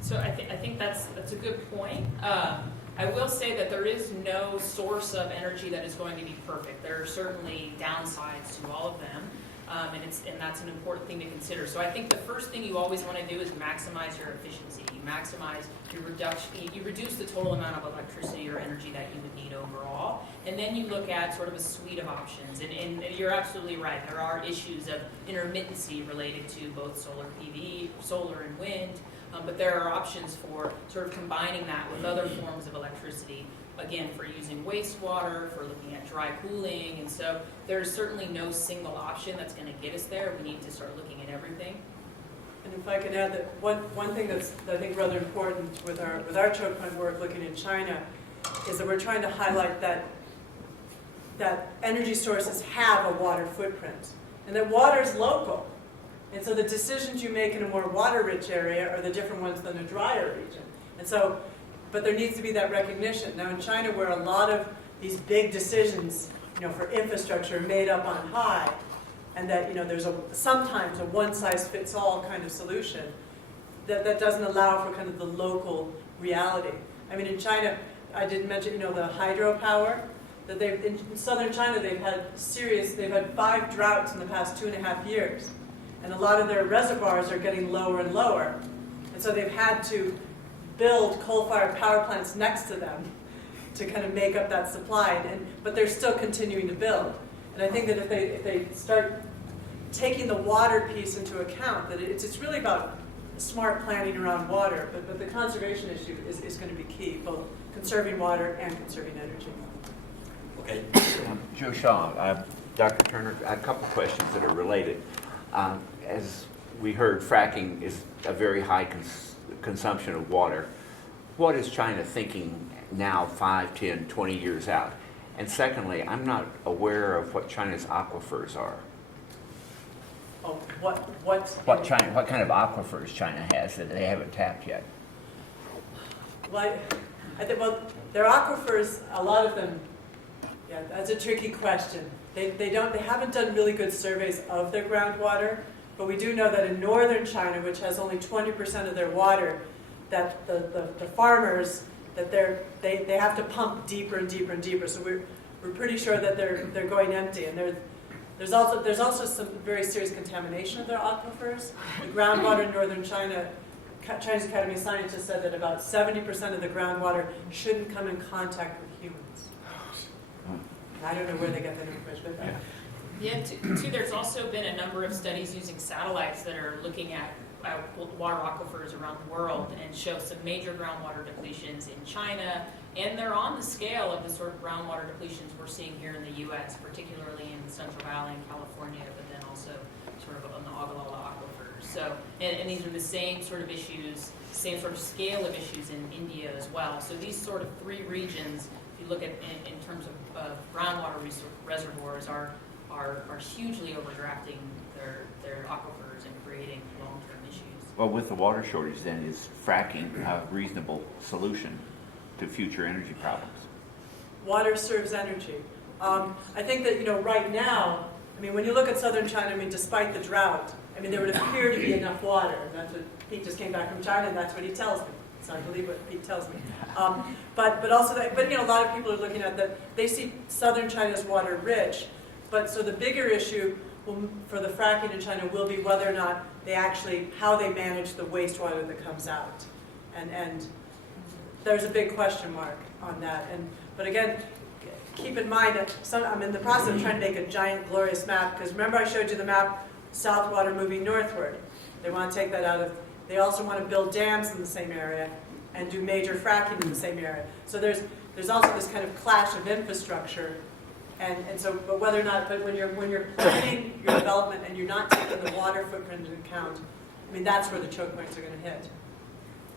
So I think that's a good point. I will say that there is no source of energy that is going to be perfect. There are certainly downsides to all of them, and that's an important thing to consider. So I think the first thing you always want to do is maximize your efficiency. You maximize your reduction. You reduce the total amount of electricity or energy that you would need overall, and then you look at sort of a suite of options. And you're absolutely right. There are issues of intermittency related to both solar PV, solar and wind. But there are options for sort of combining that with other forms of electricity, again, for using wastewater, for looking at dry cooling, and so there's certainly no single option that's going to get us there. We need to start looking at everything. And if I could add that one thing that's, I think, rather important with our choke point work looking in China is that we're trying to highlight that energy sources have a water footprint, and that water is local. And so the decisions you make in a more water-rich area are the different ones than a drier region. And so, but there needs to be that recognition. Now in China, where a lot of these big decisions, for infrastructure are made up on high, and that, there's sometimes a one-size-fits-all kind of solution, that doesn't allow for kind of the local reality. I mean, in China, I didn't mention, the hydropower, that in southern China, they've had 5 droughts in the past 2.5 years. And a lot of their reservoirs are getting lower and lower. And so they've had to build coal-fired power plants next to them to kind of make up that supply. But they're still continuing to build. And I think that if they start taking the water piece into account, that it's really about smart planning around water, but the conservation issue is going to be key, both conserving water and conserving energy. Okay. Joe Shaw, Dr. Turner, a couple questions that are related. As we heard, fracking is a very high consumption of water. What is China thinking now, 5, 10, 20 years out? And secondly, I'm not aware of what China's aquifers are. Oh, what What kind of aquifers China has that they haven't tapped yet? Well, I think, well, their aquifers, a lot of them, yeah, that's a tricky question. They haven't done really good surveys of their groundwater, but we do know that in northern China, which has only 20% of their water, that the farmers, that they have to pump deeper and deeper and deeper. So we're pretty sure that they're going empty. And there's also some very serious contamination of their aquifers. The groundwater in northern China, Chinese Academy of Sciences said that about 70% of the groundwater shouldn't come in contact with humans. I don't know where they get that information, but Yeah, too, there's also been a number of studies using satellites that are looking at water aquifers around the world and show some major groundwater depletions in China, and they're on the scale of the sort of groundwater depletions we're seeing here in the U.S., particularly in the Central Valley in California, but then also sort of on the Ogallala aquifers. So, and these are the same sort of issues, same sort of scale of issues in India as well. So these sort of three regions, if you look at in terms of groundwater reservoirs, are hugely overdrafting their aquifers and creating long-term issues. Well, with the water shortage, then, is fracking a reasonable solution to future energy problems? water serves energy. I think that, right now, when you look at southern China, despite the drought, there would appear to be enough water. That's what Pete just came back from China, and that's what he tells me. It's not believe what Pete tells me. But also that, a lot of people are looking at that. They see southern China's water rich, so the bigger issue for the fracking in China will be whether or not how they manage the wastewater that comes out, and there's a big question mark on that. But again, keep in mind that I'm in the process of trying to make a giant glorious map, because remember I showed you the map, south water moving northward. They want to take that out of. They also want to build dams in the same area and do major fracking in the same area. So there's also this kind of clash of infrastructure, and so whether or not, but when you're planning your development and you're not taking the water footprint into account, that's where the choke points are going to hit.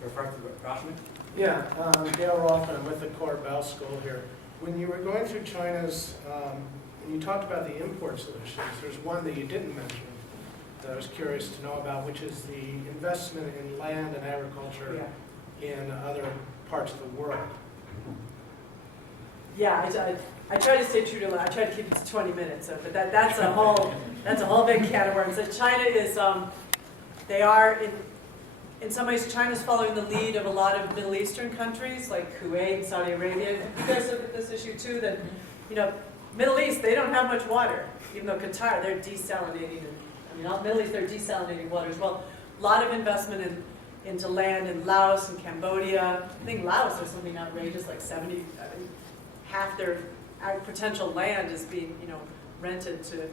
Professor Rossman? Yeah, Dale Roth, I'm with the Korbel School here. When you were going through China's, and you talked about the import solutions, there's one that you didn't mention that I was curious to know about, which is the investment in land and agriculture in other parts of the world. Yeah, I try to stay true to. I try to keep it to 20 minutes, but that's a whole big can of worms. So China is, they are in some ways, China's following the lead of a lot of Middle Eastern countries like Kuwait and Saudi Arabia. You guys look at this issue too, that, Middle East, they don't have much water, even though Qatar, they're desalinating. Middle East, they're desalinating water as well. A lot of investment into land in Laos and Cambodia. I think Laos has something outrageous, like 70, half their potential land is being, rented to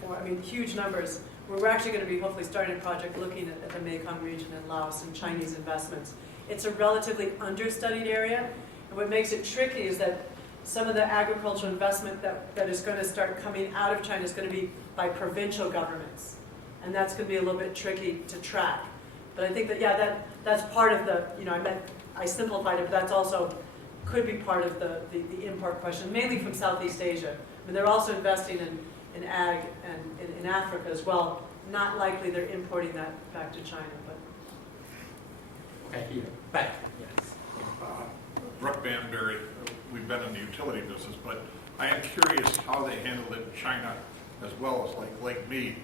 form. Huge numbers. We're actually going to be hopefully starting a project looking at the Mekong region in Laos and Chinese investments. It's a relatively understudied area, and what makes it tricky is that some of the agricultural investment that is going to start coming out of China is going to be by provincial governments, and that's going to be a little bit tricky to track. But I think that, that's part of the, I simplified it, but that's also could be part of the import question, mainly from Southeast Asia. They're also investing in ag and in Africa as well. Not likely they're importing that back to China. But Okay, here. Back. Yes. Brooke Banbury, we've been in the utility business, but I am curious how they handled it in China as well as like Lake Mead.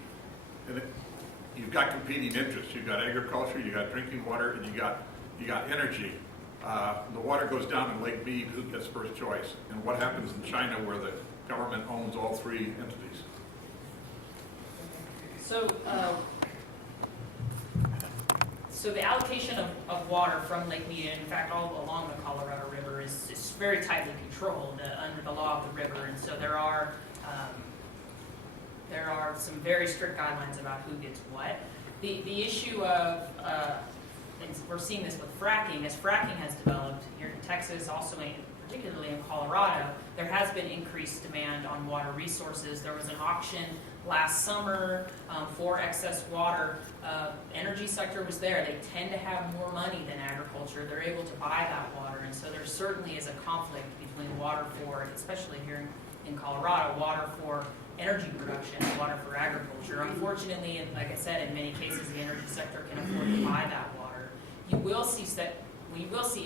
And you've got competing interests. You've got agriculture, you've got drinking water, and you got energy. The water goes down in Lake Mead, who gets first choice? And what happens in China where the government owns all three entities? So the allocation of water from Lake Mead, and in fact all along the Colorado River, is very tightly controlled under the law of the river, and so there are some very strict guidelines about who gets what. The issue of, and we're seeing this with fracking, as fracking has developed here in Texas, also particularly in Colorado, there has been increased demand on water resources. There was an auction last summer for excess water. Energy sector was there. They tend to have more money than agriculture. They're able to buy that water, and so there certainly is a conflict between water for, especially here in Colorado, water for energy production and water for agriculture. Unfortunately, and like I said, in many cases, the energy sector can afford to buy that water. You will see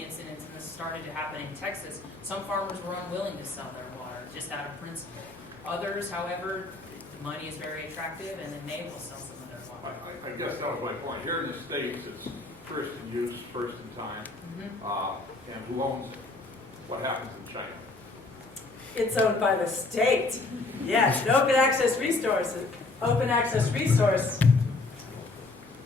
incidents, and this started to happen in Texas. Some farmers were unwilling to sell their water just out of principle. Others, however, the money is very attractive, and then they will sell some of their water. I guess that was my point. Here in the States, it's first in use, first in time. And who owns it? What happens in China? It's owned by the state. Yes, an open access resource. Open access resource.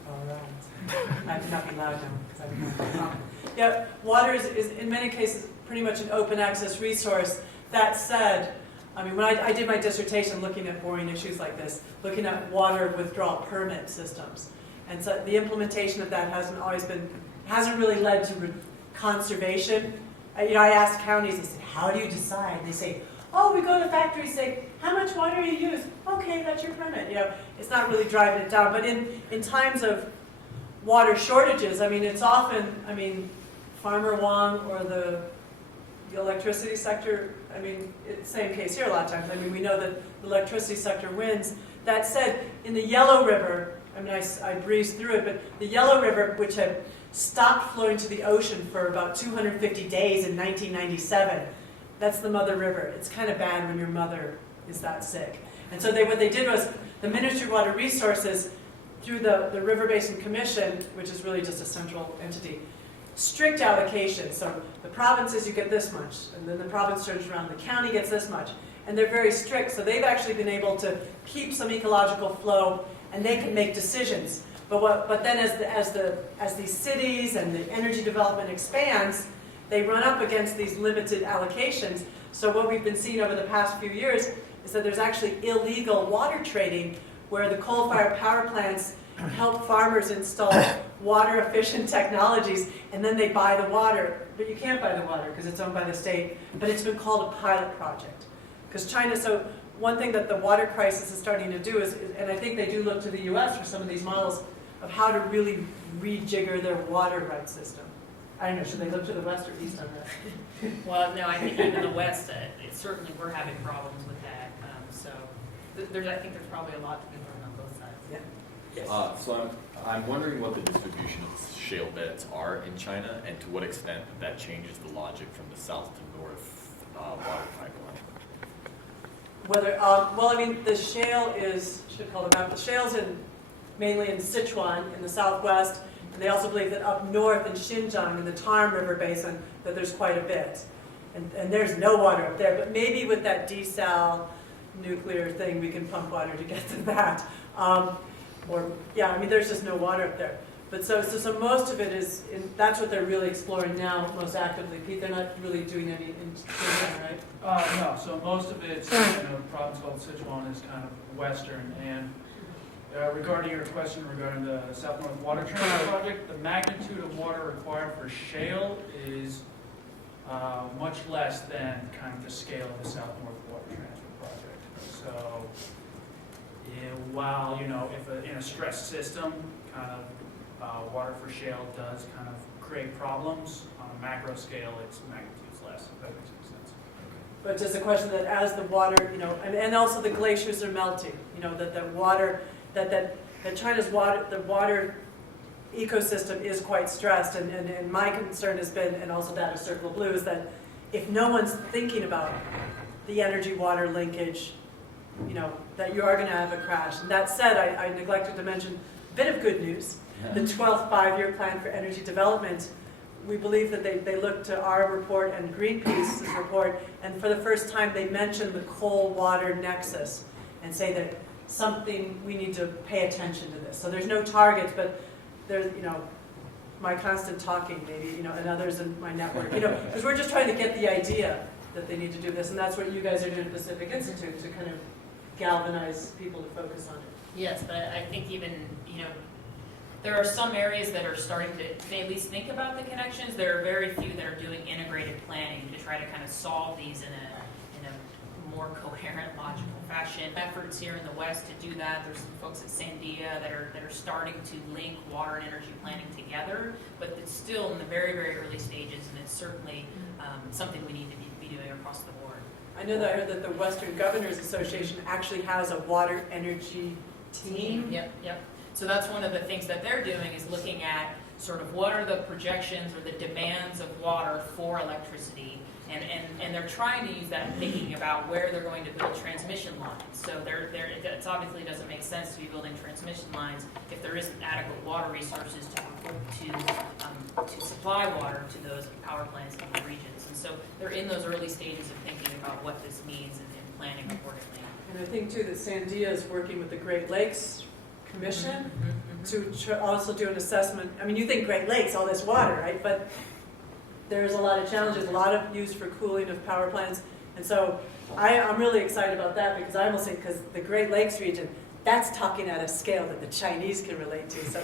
All right. I cannot be loud now because I'm not. Yeah, water is in many cases pretty much an open access resource. That said, I mean, when I did my dissertation looking at boring issues like this, looking at water withdrawal permit systems, and so the implementation of that hasn't really led to conservation. I asked counties, I said, how do you decide? They say, oh, we go to the factory, say, how much water you use? Okay, that's your permit. It's not really driving it down. But in times of water shortages, I mean, it's often, Farmer Wong or the electricity sector, it's the same case here a lot of times. We know that the electricity sector wins. That said, in the Yellow River, I breezed through it, but the Yellow River, which had stopped flowing to the ocean for about 250 days in 1997. That's the mother river. It's kind of bad when your mother is that sick. And so what they did was the Ministry of Water Resources, through the River Basin Commission, which is really just a central entity, strict allocation. So the provinces, you get this much, and then the province turns around, the county gets this much. And they're very strict, so they've actually been able to keep some ecological flow, and they can make decisions. But then as these cities and the energy development expands, they run up against these limited allocations. So what we've been seeing over the past few years is that there's actually illegal water trading where the coal-fired power plants help farmers install water-efficient technologies, and then they buy the water. But you can't buy the water because it's owned by the state. But it's been called a pilot project. Because China, so one thing that the water crisis is starting to do is, and I think they do look to the U.S. for some of these models, of how to really rejigger their water rights system. I don't know, should they look to the west or east on that? Well, no, I think even the West, certainly we're having problems with that. So I think there's probably a lot to be learned on both sides. Yeah. Yes. So I'm wondering what the distribution of shale beds are in China, and to what extent that changes the logic from the south to north water pipeline. The shale should call it map. The shale's mainly in Sichuan in the southwest, and they also believe that up north in Xinjiang in the Tarn River Basin that there's quite a bit, and there's no water up there. But maybe with that desal nuclear thing, we can pump water to get to that. There's just no water up there. But so most of it is that's what they're really exploring now most actively. Pete, they're not really doing any in Xinjiang, right? No, so most of it's in a province called Sichuan is kind of western. And regarding your question regarding the South North Water Transfer Project, the magnitude of water required for shale is much less than kind of the scale of the South North Water Transfer Project. So while, if in a stressed system, kind of water for shale does kind of create problems, on a macro scale, its magnitude's less, if that makes any sense. But just a question that as the water, and also the glaciers are melting, that the water, that China's water, the water ecosystem is quite stressed, and my concern has been, and also that of Circle Blue, is that if no one's thinking about the energy-water linkage, that you are going to have a crash. And that said, I neglected to mention a bit of good news. The 12th five-year plan for energy development, we believe that they looked to our report and Greenpeace's report, and for the first time they mentioned the coal-water nexus and say that something, we need to pay attention to this. So there's no targets, but there's, my constant talking maybe, and others in my network, because we're just trying to get the idea that they need to do this, and that's what you guys are doing at Pacific Institute, to kind of galvanize people to focus on it. Yes, but I think even, There are some areas that are starting to at least think about the connections. There are very few that are doing integrated planning to try to kind of solve these in a more coherent, logical fashion. Efforts here in the West to do that. There's some folks at Sandia that are starting to link water and energy planning together, but it's still in the very, very early stages, and it's certainly something we need to be doing across the board. I know that I heard that the Western Governors Association actually has a water energy team. Yep. So that's one of the things that they're doing, is looking at sort of what are the projections or the demands of water for electricity, and they're trying to use that thinking about where they're going to build transmission lines. So it obviously doesn't make sense to be building transmission lines if there isn't adequate water resources to supply water to those power plants in the regions. And so they're in those early stages of thinking about what this means and planning accordingly. And I think too that Sandia is working with the Great Lakes Commission to also do an assessment. I mean, you think Great Lakes, all this water, right? But there's a lot of challenges, a lot of use for cooling of power plants. And so I'm really excited about that, because I almost think, because the Great Lakes region, that's talking at a scale that the Chinese can relate to. So,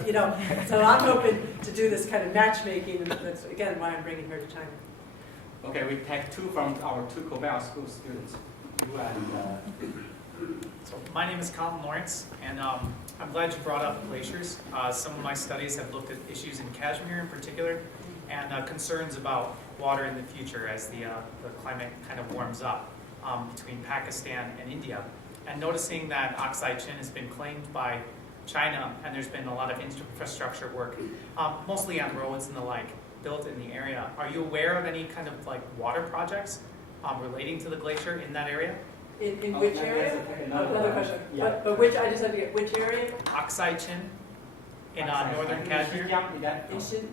so I'm hoping to do this kind of matchmaking, and that's, again, why I'm bringing her to China. Okay, we take two from our two Korbel school students. You and So my name is Colin Lawrence, and I'm glad you brought up glaciers. Some of my studies have looked at issues in Kashmir in particular, and concerns about water in the future as the climate kind of warms up between Pakistan and India. And noticing that Aksai Chin has been claimed by China, and there's been a lot of infrastructure work, mostly on roads and the like, built in the area. Are you aware of any kind of like water projects relating to the glacier in that area? In which area? Another question. Yeah. But which, I just had to get, which area? Aksai Chin in northern Kashmir. In Shin,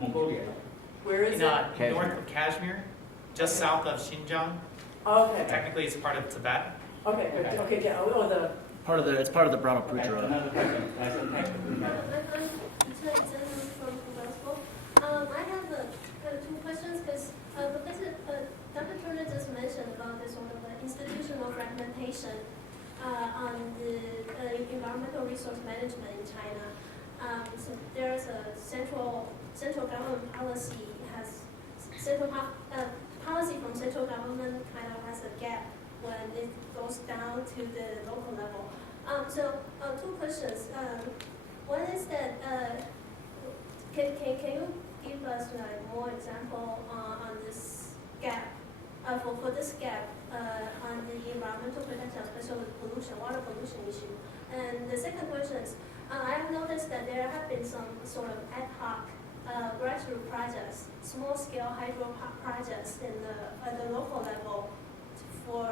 Mongolia. where is In it? north of Kashmir, just south of Xinjiang. Okay, Technically, it's part of Tibet. okay, yeah, It's part of the Okay, Brahmaputra. another question. That's okay. from Korbel. I have two questions, because Dr. Turner just mentioned about this sort of institutional fragmentation on the environmental resource management in China. So there's a central government policy policy from central government kind of has a gap when it goes down to the local level. So two questions. One is that can you give us like more example on this gap for this gap on the environmental protection, especially pollution, water pollution issue? And the second question is, I have noticed that there have been some sort of ad hoc grassroots projects, small-scale hydro projects at the local level for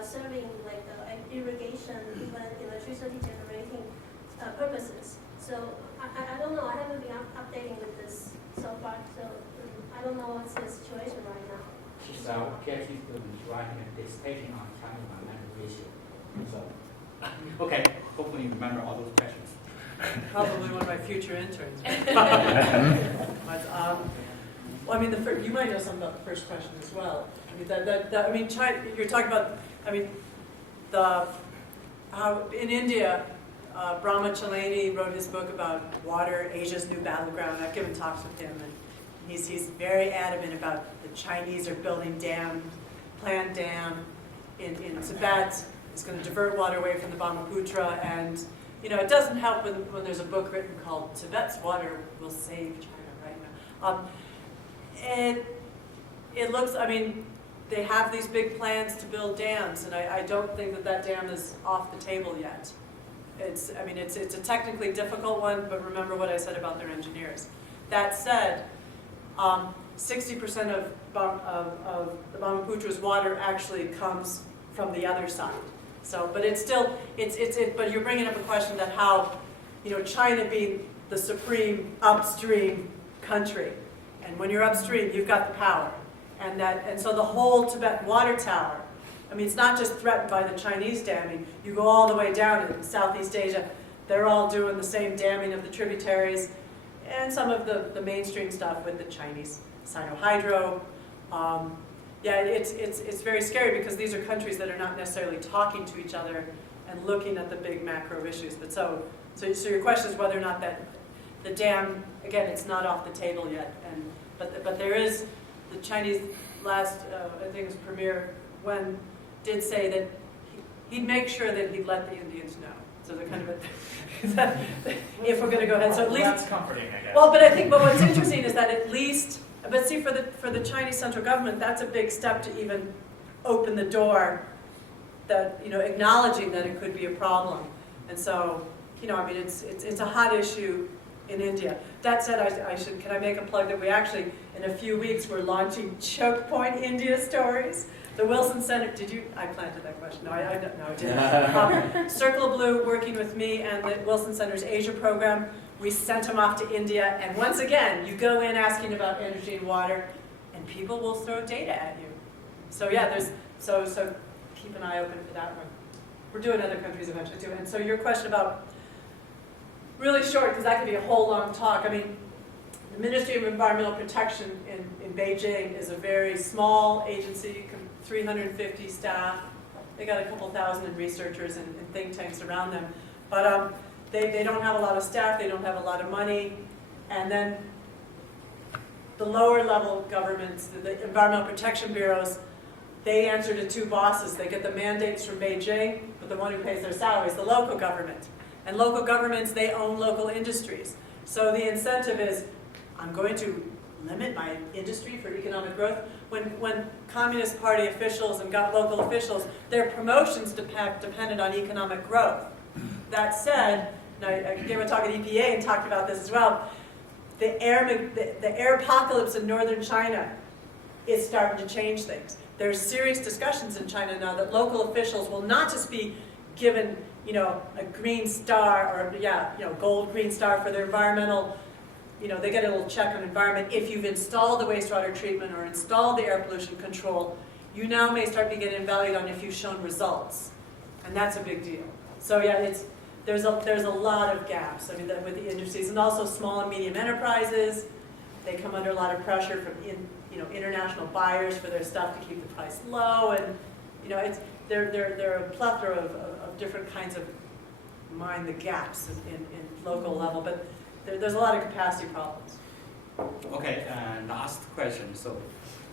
serving like the irrigation, even electricity generating purposes. So I don't know. I haven't been updating with this so far. So I don't know what's the situation right now. She's our PhD student writing a dissertation on China environmental issue. So, okay, hopefully you remember all those questions. probably one of my future interns. But, well, I mean, you might know something about the first question as well. I mean, China, you're talking about, I mean, how in India, Brahma Chalani wrote his book about water, Asia's new battleground. I've given talks with him, and he's very adamant about the Chinese are building planned dam in Tibet. It's going to divert water away from the Brahmaputra, and it doesn't help when there's a book written called Tibet's Water Will Save China right now. And it looks, I mean, they have these big plans to build dams, and I don't think that dam is off the table yet. It's a technically difficult one, but remember what I said about their engineers. That said, 60% of the Brahmaputra's water actually comes from the other side. So, but it's still, but you're bringing up a question that how, China being the supreme upstream country, and when you're upstream, you've got the power, and so the whole Tibetan water tower, I mean, it's not just threatened by the Chinese damming. You go all the way down in Southeast Asia, they're all doing the same damming of the tributaries, and some of the mainstream stuff with the Chinese Sino-Hydro. Yeah, it's very scary because these are countries that are not necessarily talking to each other and looking at the big macro issues. But so your question is whether or not that the dam, again, it's not off the table yet, but there is the Chinese last I think it was Premier Wen did say that he'd make sure that he'd let the Indians know. So they're kind of if we're going to go ahead. So at least that's comforting, I guess. Well, but I think what's interesting is that at least, but see, for the Chinese central government, that's a big step to even open the door. That acknowledging that it could be a problem, and so I mean it's a hot issue in India. That said, can I make a plug that we actually in a few weeks we're launching Choke Point India Stories. The Wilson Center, I planted that question. No, I didn't. Circle of Blue working with me and the Wilson Center's Asia program. We sent them off to India, and once again, you go in asking about energy and water, and people will throw data at you. So yeah, so keep an eye open for that one. We're doing other countries eventually too. And so your question about, really short, because that could be a whole long talk. I mean, the Ministry of Environmental Protection in Beijing is a very small agency, 350 staff. They got a couple thousand researchers and think tanks around them. But they don't have a lot of staff, they don't have a lot of money. And then the lower level governments, the environmental protection bureaus, they answer to two bosses. They get the mandates from Beijing, but the one who pays their salary is the local government. And local governments, they own local industries. So the incentive is, I'm going to limit my industry for economic growth. When Communist Party officials and local officials, their promotions depended on economic growth. That said, and I gave a talk at EPA and talked about this as well, the air apocalypse in northern China is starting to change things. There's serious discussions in China now that local officials will not just be given, a green star or gold green star for their environmental, they get a little check on environment. If you've installed the wastewater treatment or installed the air pollution control, you now may start to get evaluated on if you've shown results, and that's a big deal. So yeah, there's a lot of gaps. I mean, with the industries and also small and medium enterprises, they come under a lot of pressure from international buyers for their stuff to keep the price low, and there are a plethora of different kinds of mind the gaps in local level, but there's a lot of capacity problems. Okay, last question. So,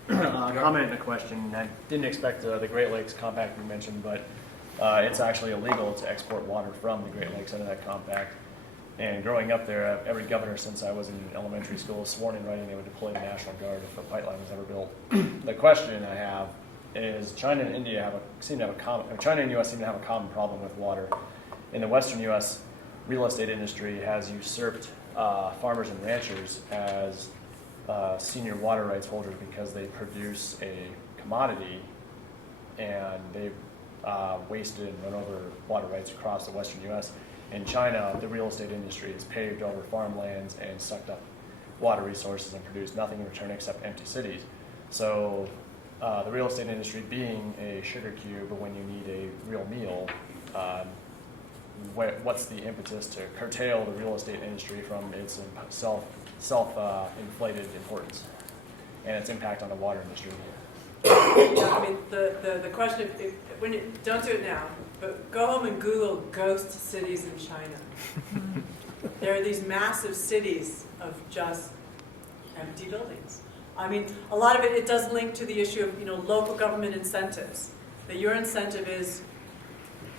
Comment and a question. I didn't expect the Great Lakes Compact you mentioned, but it's actually illegal to export water from the Great Lakes under that compact. And growing up there, every governor since I was in elementary school was sworn in writing they would deploy the National Guard if the pipeline was ever built. The question I have is China and India China and U.S. seem to have a common problem with water. In the Western U.S., real estate industry has usurped farmers and ranchers as senior water rights holders because they produce a commodity and they've wasted and run over water rights across the Western U.S. In China, the real estate industry has paved over farmlands and sucked up water resources and produced nothing in return except empty cities. So the real estate industry being a sugar cube when you need a real meal, what's the impetus to curtail the real estate industry from its self-inflated importance and its impact on the water industry? Yeah, I mean, the question, when you, don't do it now, but go home and Google ghost cities in China. There are these massive cities of just empty buildings. I mean, a lot of it does link to the issue of local government incentives. That your incentive is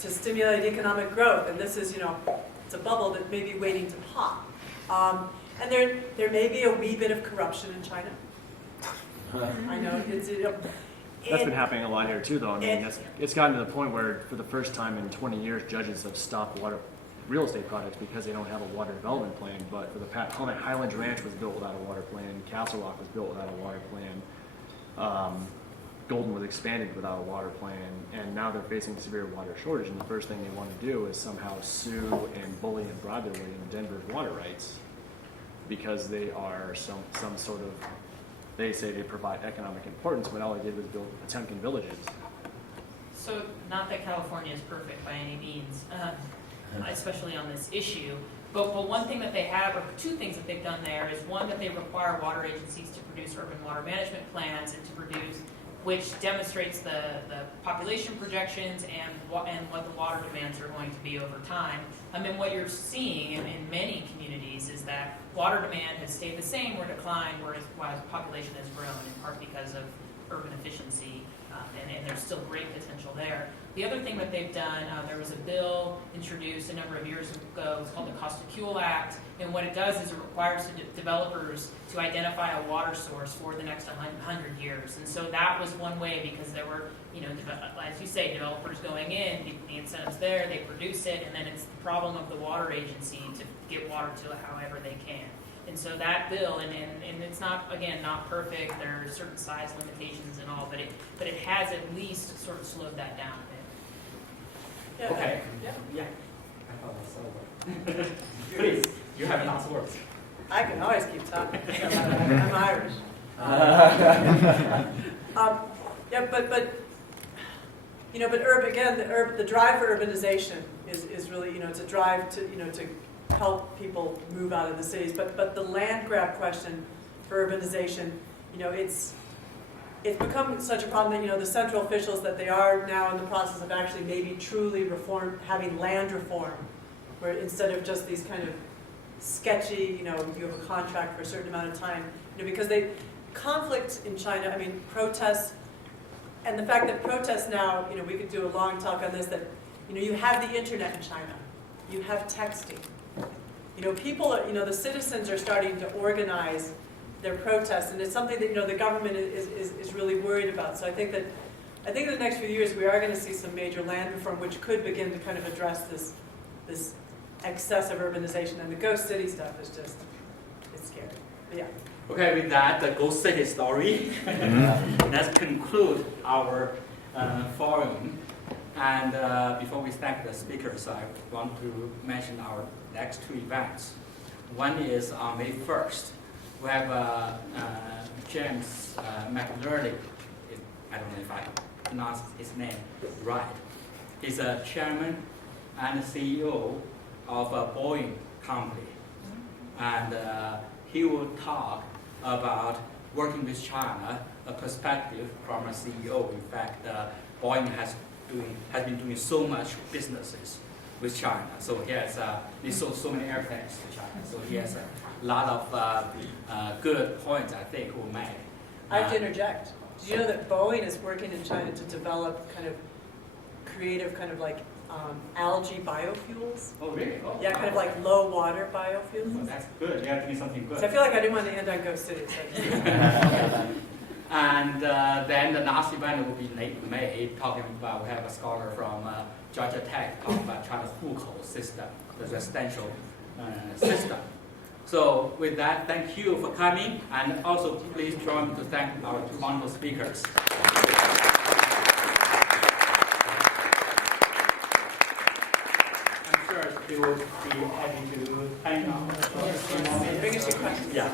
to stimulate economic growth, and this is it's a bubble that may be waiting to pop. And there may be a wee bit of corruption in China. I know That's been happening a lot here too, though. I mean, it's gotten to the point where, for the first time in 20 years, judges have stopped real estate projects because they don't have a water development plan. But for the past, Highlands Ranch was built without a water plan. Castle Rock was built without a water plan. Golden was expanded without a water plan, and now they're facing severe water shortage. And the first thing they want to do is somehow sue and bully and bribe their way into Denver's water rights because they are some sort of. They say they provide economic importance, when all they did was build Potemkin villages. So, not that California is perfect by any means, especially on this issue. But one thing that they have, or two things that they've done there, is one, that they require water agencies to produce urban water management plans and to produce which demonstrates the population projections and what the water demands are going to be over time. And what you're seeing in many communities is that water demand has stayed the same or declined, whereas population has grown, in part because of urban efficiency, and there's still great potential there. The other thing that they've done, there was a bill introduced a number of years ago. It's called the Cost of Fuel Act, and what it does is it requires developers to identify a water source for the next 100 years. And so that was one way, because there were, as you say, developers going in, the incentives there, they produce it, and then it's the problem of the water agency to get water to it however they can. And so that bill, and it's not, again, not perfect, there are certain size limitations and all, but it has at least sort of slowed that down a bit. Yeah, Okay. Yeah. I thought that's over. Please, you have last words. I can always keep talking. I'm Irish. Yeah, but again, the drive for urbanization is really, it's a drive to, to help people move out of the cities. But the land grab question for urbanization, it's become such a problem that, the central officials, that they are now in the process of actually maybe truly having land reform, where instead of just these kind of sketchy, you have a contract for a certain amount of time, because conflict in China, protests, and the fact that protests now, we could do a long talk on this, that, you have the internet in China, you have texting, people, the citizens are starting to organize their protests, and it's something that, the government is really worried about. So I think in the next few years we are going to see some major land reform, which could begin to kind of address this excessive urbanization, and the ghost city stuff is just, it's scary. But yeah. Okay, with that, the ghost city story, let's conclude our forum. And before we thank the speakers, I want to mention our next two events. One is on May 1st. We have James McNerney. I don't know if I pronounced his name right. He's a chairman and CEO of a Boeing company. And he will talk about working with China, a perspective from a CEO. In fact, Boeing has been doing so much businesses with China. So he sold so many airplanes to China. So he has a lot of good points, I think, we'll make. I have to interject. Did you know that Boeing is working in China to develop kind of creative, kind of like algae biofuels? Oh, really? Oh, yeah, kind of like low water biofuels. Oh, that's good. You have to do something good. So I feel like I didn't want to end on Ghost City. And then the last event will be late May, talking about, we have a scholar from Georgia Tech talking about China's hukou system, the residential system. So with that, thank you for coming, and also please join me to thank our two wonderful speakers. I'm sure they will be happy to hang out. Bring us your questions. Yeah.